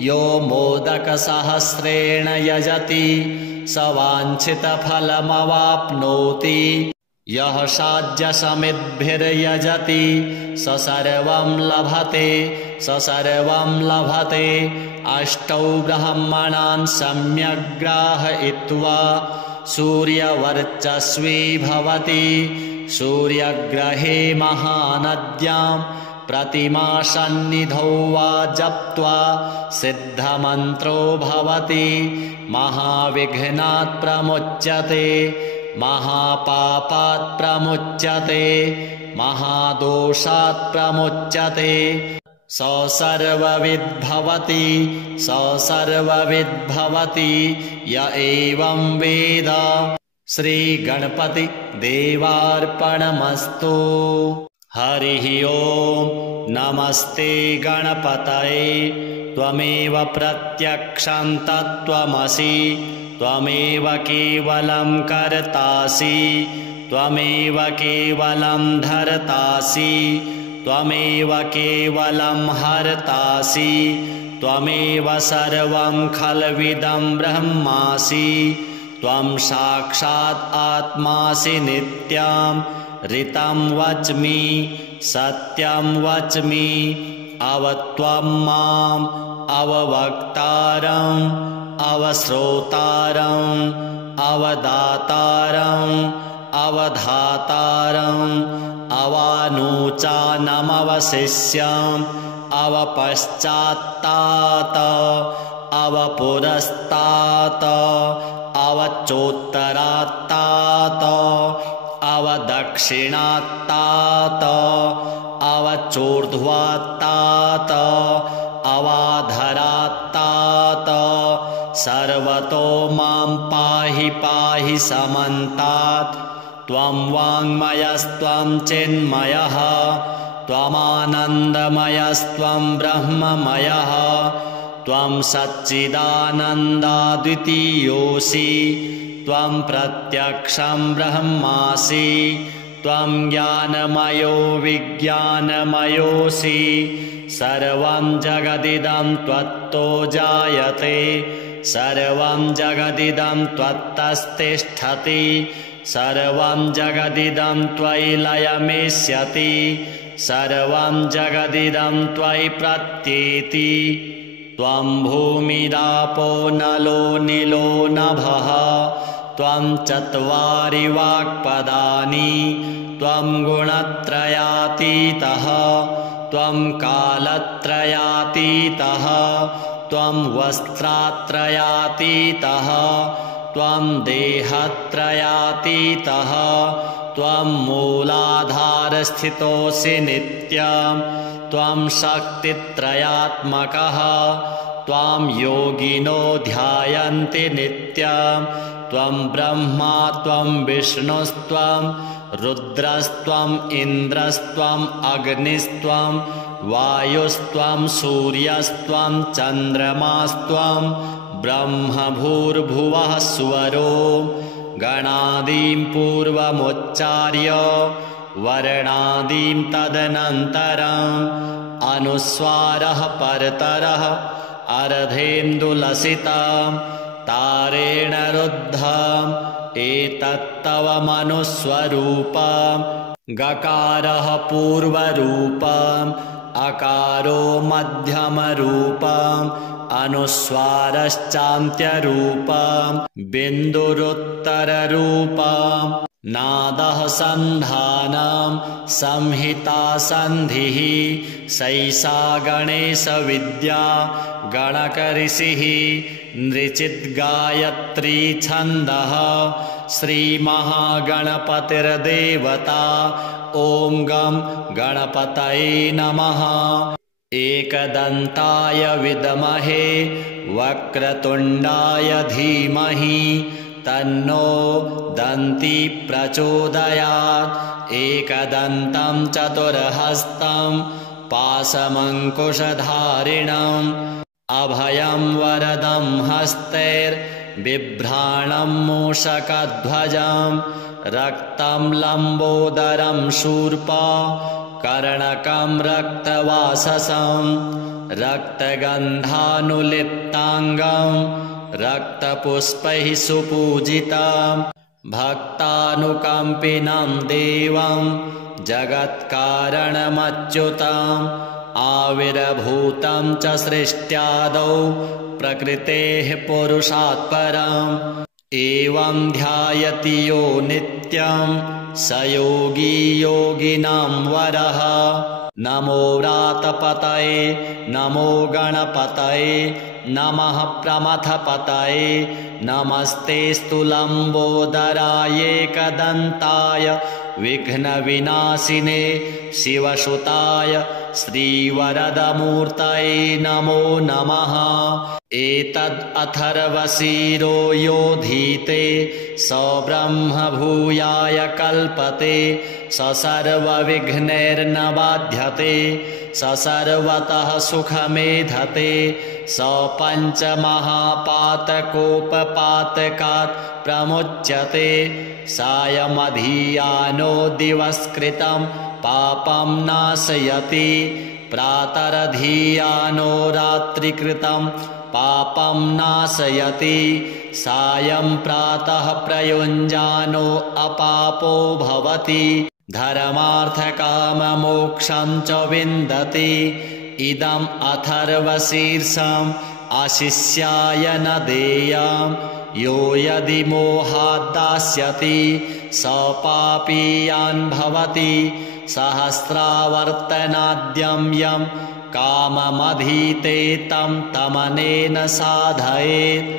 यो मोदकसहस्रेण यजति स वाञ्छितफलमवाप्नोति यः साध्यसमिद्भिर्यजति स सर्वं लभते स सर्वं लभते। अष्टौ ब्रह्मणान् सम्यग्ग्राहयित्वा सूर्यवर्चस्वी भवति सूर्यग्रहे महानद्यां प्रतिमासन्निधौ वा जप्त्वा सिद्धमन्त्रो भवति महाविघ्नात् प्रमुच्यते महापापात् प्रमुच्यते महादोषात् प्रमुच्यते स सर्वविद्भवति स सर्वविद्भवति य एवं वेद श्रीगणपति देवार्पणमस्तु। हरिः ओम्। नमस्ते गणपतये। त्वमेव प्रत्यक्षं तत्त्वमसि। त्वमेव केवलं कर्तासि। त्वमेव केवलं धर्तासि। त्वमेव केवलं हर्तासि। त्वमेव सर्वं खल्विदं ब्रह्मासि। त्वं साक्षात् आत्मासि नित्यं। ऋतं वच्मि सत्यं वच्मि। अवत्वं माम् अववक्तारम् अवश्रोतारम् अवदातारम् अवधातारम् अवानूचानमवशिष्यम् अवपश्चात्तात अवपुरस्तात् अवचोत्तरात्तात अवदक्षिणात्तात अवचोर्ध्वात्तात अवाधरात्तात सर्वतो मां पाहि पाहि समन्तात्। त्वं वाङ्मयस्त्वं चिन्मयः त्वमानन्दमयस्त्वं ब्रह्ममयः। त्वं सच्चिदानन्दाद्वितीयोऽसि। त्वं प्रत्यक्षं ब्रह्मासि। त्वं ज्ञानमयो विज्ञानमयोऽसि। सर्वं जगदिदं त्वत्तो जायते। सर्वं जगदिदं त्वत्तस्तिष्ठति। सर्वं जगदिदं त्वयि लयमेष्यति। सर्वं जगदिदं त्वयि प्रत्येति। त्वं भूमिरापो नलो निलो नभः। त्वं चत्वारि वाक्पदानि। त्वं गुणत्रयातीतः। त्वं कालत्रयातीतः। त्वं वस्त्रात्रयातीतः। त्वं देहत्रयातीतः। त्वं मूलाधारस्थितोऽसि नित्यं। त्वं शक्तित्रयात्मकः। त्वां योगिनो ध्यायन्ति नित्यं। त्वं ब्रह्मा त्वं विष्णुस्त्वं रुद्रस्त्वम् इन्द्रस्त्वम् अग्निस्त्वं वायुस्त्वं सूर्यस्त्वं चन्द्रमास्त्वं ब्रह्म भूर्भुवः स्वरो। गणादीं पूर्वमुच्चार्य वर्णादीं तदनन्तरम् अनुस्वारः परतरः अर्धेन्दुलसितं तारेण रुद्धम् एतत्तव मनुस्वरूपम्। गकारः पूर्वरूपम् अकारो मध्यमरूपम् अनुस्वारश्चान्त्यरूपम् बिन्दुरुत्तररूपम्। नादः सन्धानं संहिता सन्धिः सैषा गणेशविद्या गणकऋषिः नृचिद्गायत्री छन्दः श्रीमहागणपतिर्देवता। ॐ गं गणपतये नमः। एकदन्ताय विद्महे वक्रतुण्डाय धीमहि तन्नो दन्ती प्रचोदयात्। एकदन्तं चतुर्हस्तं पाशमङ्कुशधारिणम् अभयं वरदं हस्तैर्बिभ्राणं मूषकध्वजं रक्तं लम्बोदरं शूर्पा कर्णकं रक्तवाससं रक्तगन्धानुलिप्ताङ्गं रक्तपुष्पैः सुपूजितं भक्तानुकम्पिनं देवं जगत्कारणमच्युतम् आविर्भूतं च सृष्ट्यादौ प्रकृतेः पुरुषात् परम्। एवं ध्यायति यो नित्यं स योगी योगिनां वरः। नमो व्रातपतये नमो गणपतये नमः प्रमथपतये नमस्तेऽस्तु लम्बोदराय एकदन्ताय विघ्नविनाशिने शिवसुताय श्रीवरदमूर्तये नमो नमः। एतद् अथर्वशीरो योधीते स ब्रह्म भूयाय कल्पते स सर्वविघ्नैर्न बाध्यते स सर्वतः सुखमेधते स पञ्चमहापातकोपपातकात् प्रमुच्यते सायमधियानो दिवस्कृतं पापं नाशयति प्रातरधियानो रात्रिकृतं पापं नाशयति सायं प्रातः प्रयुञ्जानो अपापो भवति धर्मार्थकाममोक्षं च विन्दति इदम् अथर्वशीर्षम् आशिष्याय न देयम् यो यदि मोहाद्दास्यति स पापीयान् भवति सहस्रावर्तनाद्यं यं काममधीते तं तमनेन साधयेत्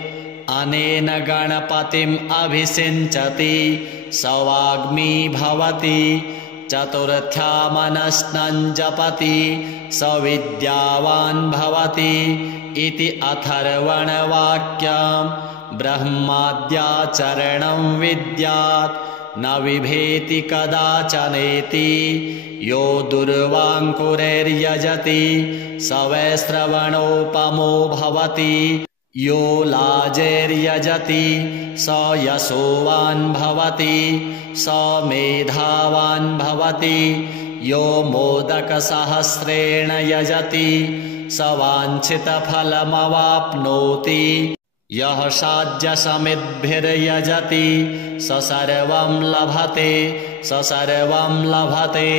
अनेन गणपतिम् अभिषिञ्चति स वाग्मी भवति चतुर्थ्या मनस्नं जपति स विद्यावान् भवति इति अथर्वणवाक्यम् ब्रह्माद्याचरणं विद्यात् न विभेति कदाचनेति यो दुर्वाङ्कुरैर्यजति स वै श्रवणोपमो भवति यो लाजैर्यजति स यशोवान् भवति स मेधावान् भवति यो मोदकसहस्रेण यजति स वाञ्छितफलमवाप्नोति यः साध्यसमिद्भिर्यजति स सर्वं लभते स सर्वं लभते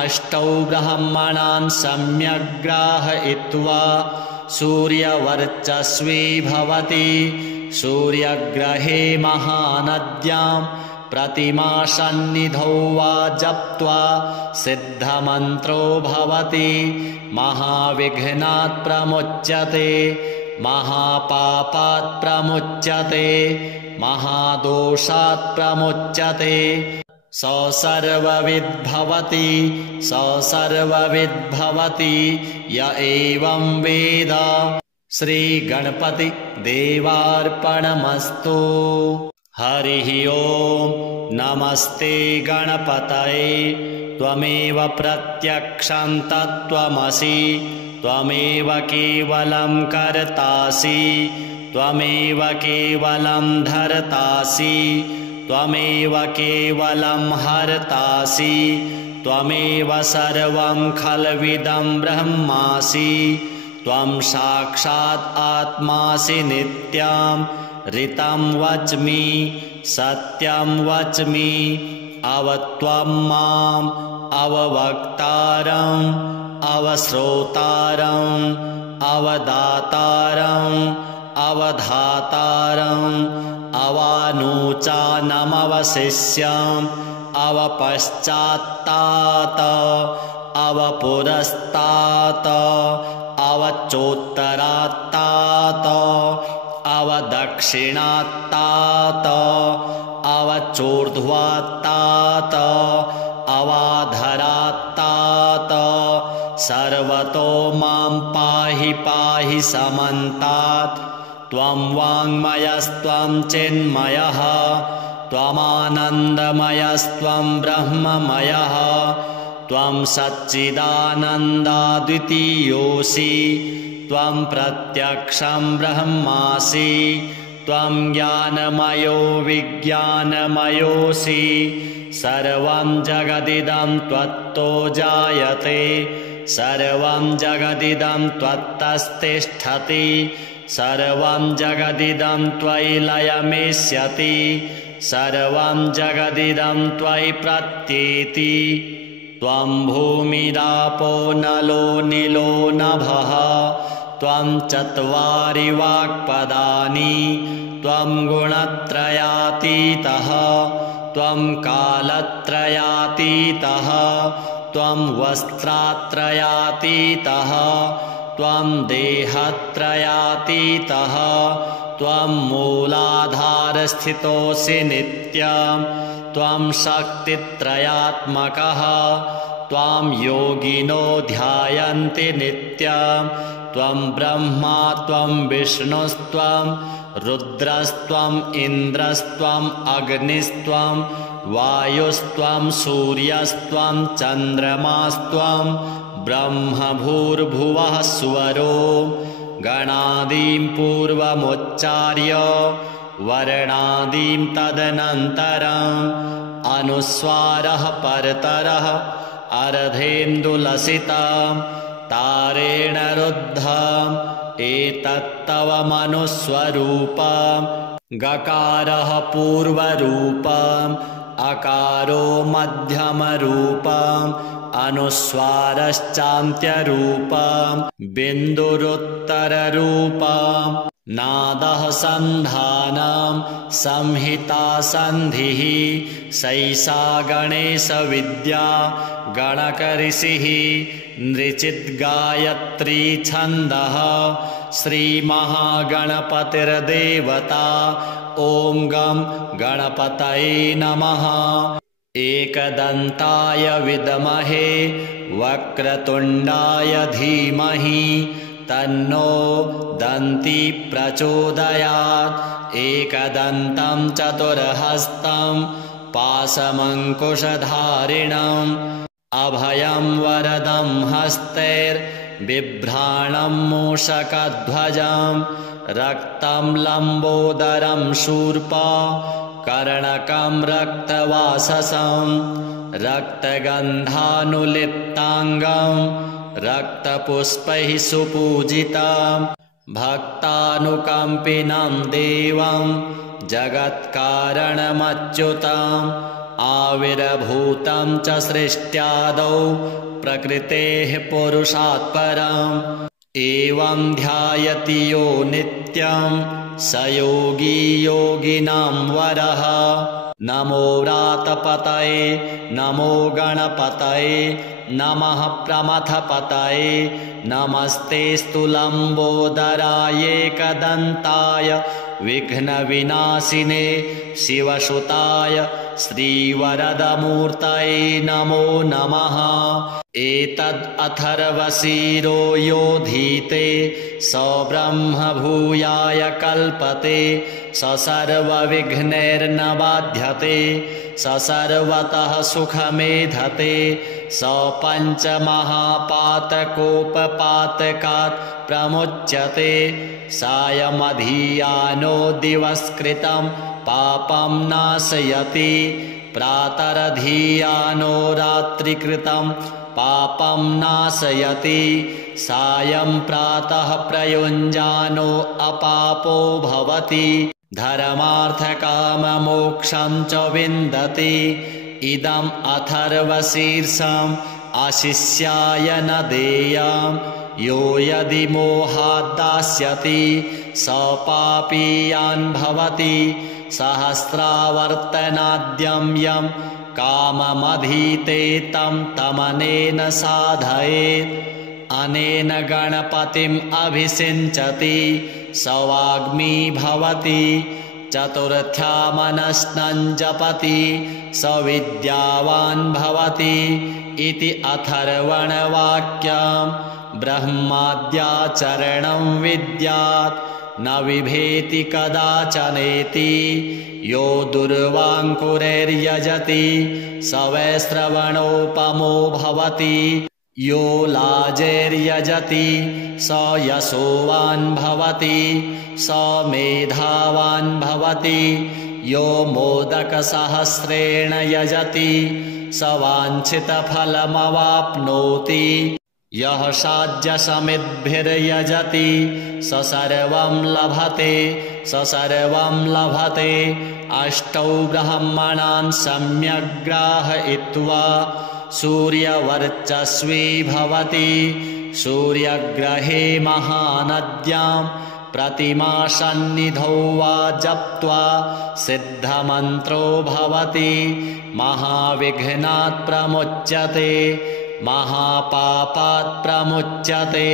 अष्टौ ब्रह्मणान् सम्यग् ग्राहयित्वा सूर्यवर्चस्वी भवति सूर्यग्रहे महानद्यां प्रतिमासन्निधौ वा जप्त्वा सिद्धमन्त्रो भवति महाविघ्नात् प्रमुच्यते महापापात् प्रमुच्यते महादोषात् प्रमुच्यते स सर्वविद् भवति य एवं वेद। श्रीगणपति देवार्पणमस्तु। हरिः ओम्। नमस्ते गणपतये। त्वमेव प्रत्यक्षं तत्त्वमसि त्वमेव केवलं कर्तासि त्वमेव केवलं धर्तासि त्वमेव केवलं हर्तासि त्वमेव सर्वं खल्विदं ब्रह्मासि त्वं साक्षात् आत्मासि नित्यं ऋतं वच्मि सत्यं वच्मि अवत्वं माम् अववक्तारम् अवश्रोतारम् अवदातारम् अवधातारम् अवानूचानमवशिष्यम् अवपश्चात्तात अवपुरस्तात अवचोत्तरात्तात अवदक्षिणात्तात अवचोर्ध्वात्तात अवाधरात्तात सर्वतो मां पाहि पाहि समन्तात् त्वं वाङ्मयस्त्वं चिन्मयः त्वमानन्दमयस्त्वं ब्रह्ममयः त्वं सच्चिदानन्दाद्वितीयोऽसि त्वं प्रत्यक्षं ब्रह्मासि त्वं ज्ञानमयो विज्ञानमयोऽसि सर्वं जगदिदं त्वत्तो जायते सर्वं जगदिदं त्वत्तस्तिष्ठति सर्वं जगदिदं त्वयि लयमेष्यति सर्वं जगदिदं त्वयि प्रत्येति त्वं भूमिरापो नलो निलो नभः त्वं चत्वारि वाक्पदानि त्वं गुणत्रयातीतः त्वं कालत्रयातीतः त्वं वस्त्रात्रयातीतः त्वं देहत्रयातीतः त्वं मूलाधारस्थितोऽसि नित्यं त्वं शक्तित्रयात्मकः त्वां योगिनो ध्यायन्ति नित्यं त्वं ब्रह्मा त्वं विष्णुस्त्वं रुद्रस्त्वम् इन्द्रस्त्वम् अग्निस्त्वं वायुस्त्वं सूर्यस्त्वं चन्द्रमास्त्वं ब्रह्मभूर्भुवः स्वरो गणादीं पूर्वमुच्चार्य वर्णादीं तदनन्तरम् अनुस्वारः परतरः अर्धेन्दुलसितं तारेण रुद्धम् एतत्तव मनुस्वरूपम् गकारः पूर्वरूपम् अकारो मध्यमरूपम् अनुस्वारश्चान्त्यरूपम् बिन्दुरुत्तररूपम् नादः सन्धानं संहिता सन्धिः सैषा गणेशविद्या गणकऋषिः नृचिद्गायत्री छन्दः श्रीमहागणपतिर्देवता ॐ गं गणपतये नमः। एकदन्ताय विद्महे वक्रतुण्डाय धीमहि तन्नो दन्ती प्रचोदयात्। एकदन्तं चतुर्हस्तं पाशमङ्कुशधारिणम् अभयं वरदं हस्तैर्बिभ्राणं मूषकध्वजं रक्तं लम्बोदरं शूर्पा कर्णकं रक्तवाससं रक्तगन्धानुलिप्ताङ्गं रक्तपुष्पैः सुपूजितं भक्तानुकम्पिनं देवं जगत्कारणमच्युतम् आविर्भूतं च सृष्ट्यादौ प्रकृतेः पुरुषात् परम् एवं ध्यायति यो नित्यं स योगी योगिनां वरः। नमो व्रातपतये नमो गणपतये नमः प्रमथपतये नमस्तेऽस्तु लम्बोदराय एकदन्ताय विघ्नविनाशिने शिवसुताय श्रीवरदमूर्तये नमो नमः। एतद् अथर्वशीरो योधीते स ब्रह्म भूयाय कल्पते स सर्वविघ्नैर्न बाध्यते स सर्वतः सुखमेधते स पञ्चमहापातकोपपातकात् प्रमुच्यते सायमधियानो दिवस्कृतं पापं नाशयति प्रातरधियानो रात्रिकृतं पापं नाशयति सायं प्रातः प्रयुञ्जानो अपापो भवति धर्मार्थकाममोक्षं च विन्दति। इदम् अथर्वशीर्षम् आशिष्याय न देयम् यो यदि मोहात् दास्यति स पापीयान् भवति सहस्रावर्तनाद्यं यं काममधीते तं तमनेन साधयेत् अनेन गणपतिम् अभिषिञ्चति स वाग्मी भवति चतुर्थ्या मनस्नं जपति स विद्यावान् भवति इति अथर्वणवाक्यम् ब्रह्माद्याचरणं विद्यात् न विभेति कदाचनेति यो दुर्वाङ्कुरैर्यजति स वै श्रवणोपमो भवति यो लाजैर्यजति स यशोवान् भवति स मेधावान् भवति यो मोदकसहस्रेण यजति स वाञ्छितफलमवाप्नोति यः साध्यसमिद्भिर्यजति स सर्वं लभते स सर्वं लभते। अष्टौ ब्रह्मणान् सम्यग् ग्राहयित्वा सूर्यवर्चस्वी भवति सूर्यग्रहे महानद्यां प्रतिमासन्निधौ वा जप्त्वा सिद्धमन्त्रो भवति महाविघ्नात् प्रमुच्यते महापापात् प्रमुच्यते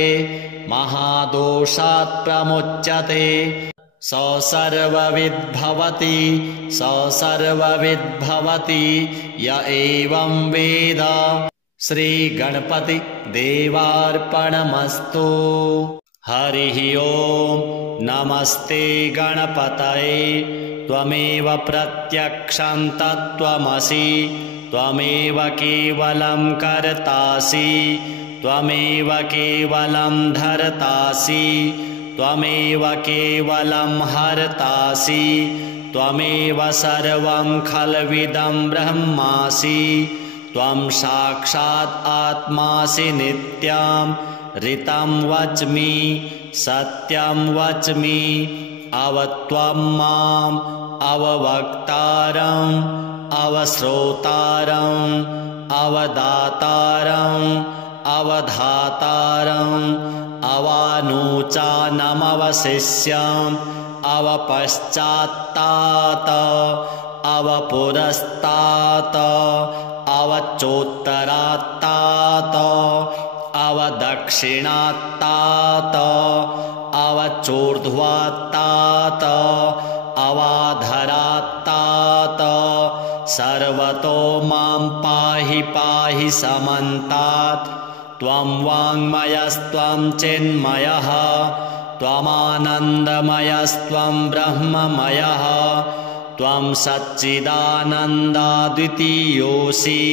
महादोषात् प्रमुच्यते स सर्वविद्भवति स सर्वविद्भवति य एवं वेद श्रीगणपति देवार्पणमस्तु। हरिः ओम्। नमस्ते गणपतये। त्वमेव प्रत्यक्षं तत्त्वमसि। त्वमेव केवलं कर्तासि। त्वमेव केवलं धर्तासि। त्वमेव केवलं हर्तासि। त्वमेव सर्वं खल्विदं ब्रह्मासि। त्वं साक्षात् आत्मासि नित्यं। ऋतं वच्मि सत्यं वच्मि। अवत्वं माम् अववक्तारम् अवश्रोतारम् अवदातारम् अवधातारम् अवानुचानमवशिष्यम् अवपश्चात्तात अवपुरस्तात अवचोत्तरात्तात अवदक्षिणात्तात अवचोर्ध्वात्तात अवाधरात्तात सर्वतो मां पाहि पाहि समन्तात्। त्वं वाङ्मयस्त्वं चिन्मयः त्वमानन्दमयस्त्वं ब्रह्ममयः। त्वं सच्चिदानन्दाद्वितीयोऽसि।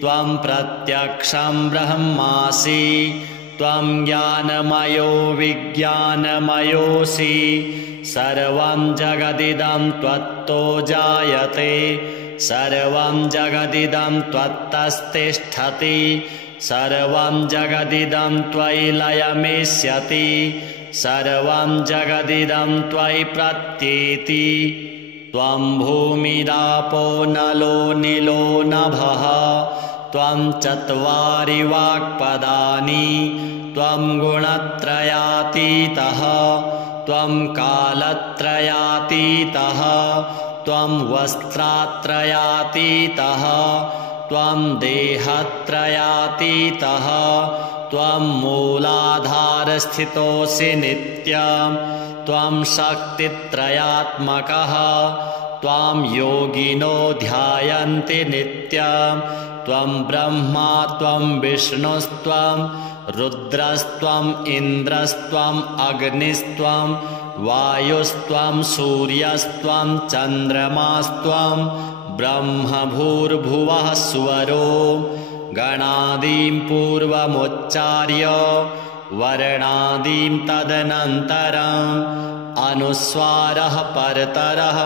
त्वं प्रत्यक्षं ब्रह्मासि। त्वं ज्ञानमयो विज्ञानमयोऽसि। सर्वं जगदिदं त्वत्तो जायते। सर्वं जगदिदं त्वत्तस्तिष्ठति। सर्वं जगदिदं त्वयि लयमेष्यति। सर्वं जगदिदं त्वयि प्रत्येति। त्वं भूमिरापो नलो निलो नभः। त्वं चत्वारि वाक्पदानि। त्वं गुणत्रयातीतः। त्वं कालत्रयातीतः। त्वं वस्त्रात्रयातीतः। त्वं देहत्रयातीतः। त्वं मूलाधारस्थितोऽसि नित्यं। त्वं शक्तित्रयात्मकः। त्वां योगिनो ध्यायन्ति नित्यं। त्वं ब्रह्मा त्वं विष्णुस्त्वं रुद्रस्त्वम् इन्द्रस्त्वम् अग्निस्त्वं वायुस्त्वं सूर्यस्त्वं चन्द्रमास्त्वं ब्रह्म भूर्भुवः स्वरो। गणादीं पूर्वमुच्चार्य वर्णादीं तदनन्तरम् अनुस्वारः परतरः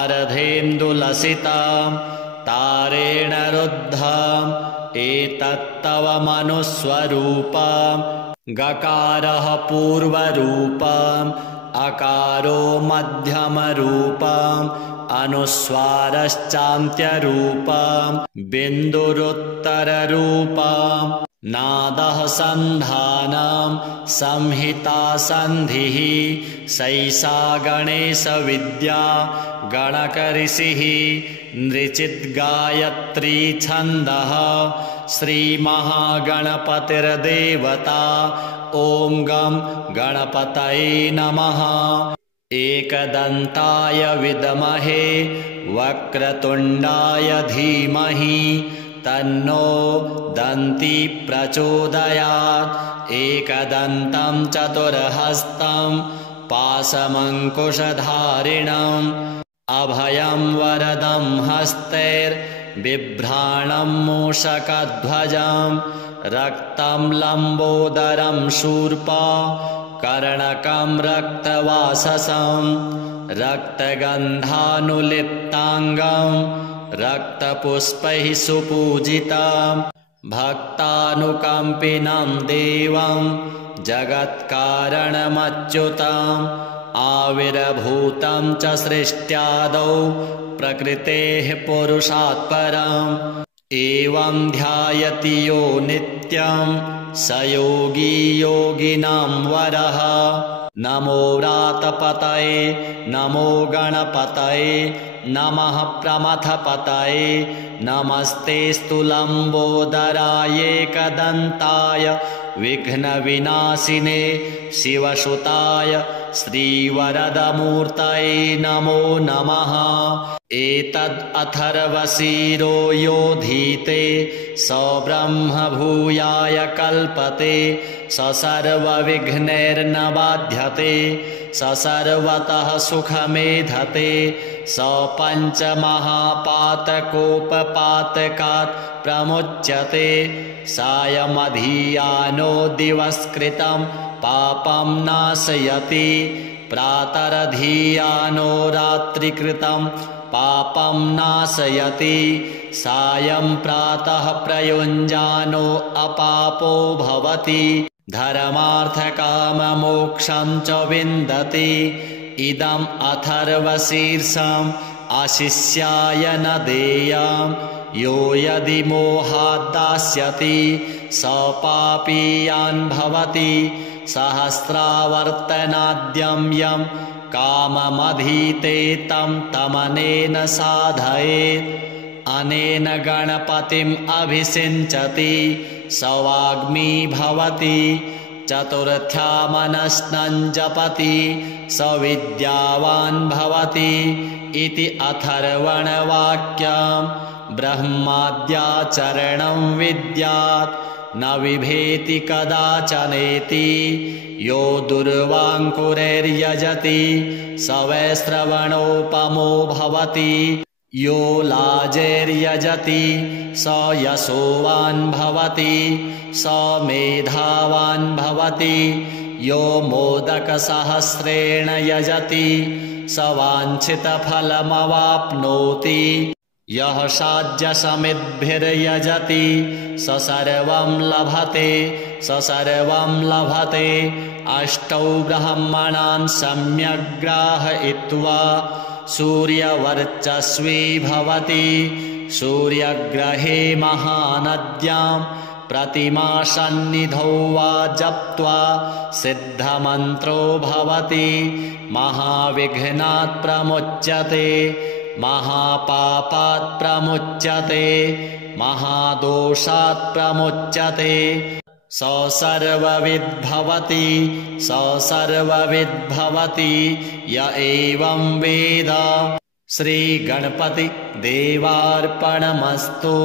अर्धेन्दुलसितं तारेण रुद्धम् एतत्तव मनुस्वरूपम्। गकारः पूर्वरूपम् अकारो मध्यमरूपम् अनुस्वारश्चान्त्यरूपम् बिन्दुरुत्तररूपम्। नादः सन्धानं संहिता सन्धिः सैषा गणेशविद्या गणकऋषिः नृचिद्गायत्री छन्दः श्रीमहागणपतिर्देवता। ॐ गं गणपतये नमः। एकदन्ताय विद्महे वक्रतुण्डाय धीमहि तन्नो दन्ती प्रचोदयात्। एकदन्तं चतुर्हस्तं पाशमङ्कुशधारिणम् अभयं वरदं हस्तैर्बिभ्राणं मूषकध्वजं रक्तं लम्बोदरं शूर्पा कर्णकं रक्तवाससं रक्तगन्धानुलिप्ताङ्गं रक्तपुष्पैः सुपूजितं भक्तानुकम्पिनं देवं जगत्कारणमच्युतम् आविर्भूतं च सृष्ट्यादौ प्रकृतेः पुरुषात् परम्। एवं ध्यायति यो नित्यं स योगी योगिनां वरः। नमो व्रातपतये नमो गणपतये नमः प्रमथपतये नमस्तेऽस्तु लम्बोदराय एकदन्ताय विघ्नविनाशिने शिवसुताय श्रीवरदमूर्तये नमो नमः। एतद् अथर्वशीरो योधीते स ब्रह्म भूयाय कल्पते स सर्वविघ्नैर्न बाध्यते स सर्वतः सुखमेधते स पञ्चमहापातकोपपातकात् प्रमुच्यते सायमधियानो दिवस्कृतं पापं नाशयति प्रातरधियानो रात्रिकृतं पापं नाशयति सायं प्रातः प्रयुञ्जानो अपापो भवति धर्मार्थकाममोक्षं च विन्दति इदम् अथर्वशीर्षम् अशिष्याय न देयम् यो यदि मोहात् दास्यति स पापीयान् भवति सहस्रावर्तनाद्यं यं काममधीते तं तमनेन साधयेत् अनेन गणपतिम् अभिषिञ्चति स वाग्मी भवति चतुर्थ्या मनस्नं जपति स विद्यावान् भवति इति अथर्वणवाक्यम् ब्रह्माद्याचरणं विद्यात् न विभेति कदाचनेति यो दुर्वाङ्कुरैर्यजति स वैश्रवणोपमो भवति यो लाजैर्यजति स यशोवान् भवति स मेधावान् भवति यो मोदकसहस्रेण यजति स वाञ्छितफलमवाप्नोति यः साध्यसमिद्भिर्यजति स सर्वं लभते स सर्वं लभते अष्टौ ब्रह्मणान् सम्यग् ग्राहयित्वा सूर्यवर्चस्वी भवति सूर्यग्रहे महानद्यां प्रतिमासन्निधौ वा जप्त्वा सिद्धमन्त्रो भवति महाविघ्नात् प्रमुच्यते महापापात् प्रमुच्यते महादोषात् प्रमुच्यते स सर्वविद्भवति स सर्वविद्भवति य एवं वेद। श्रीगणपति देवार्पणमस्तु।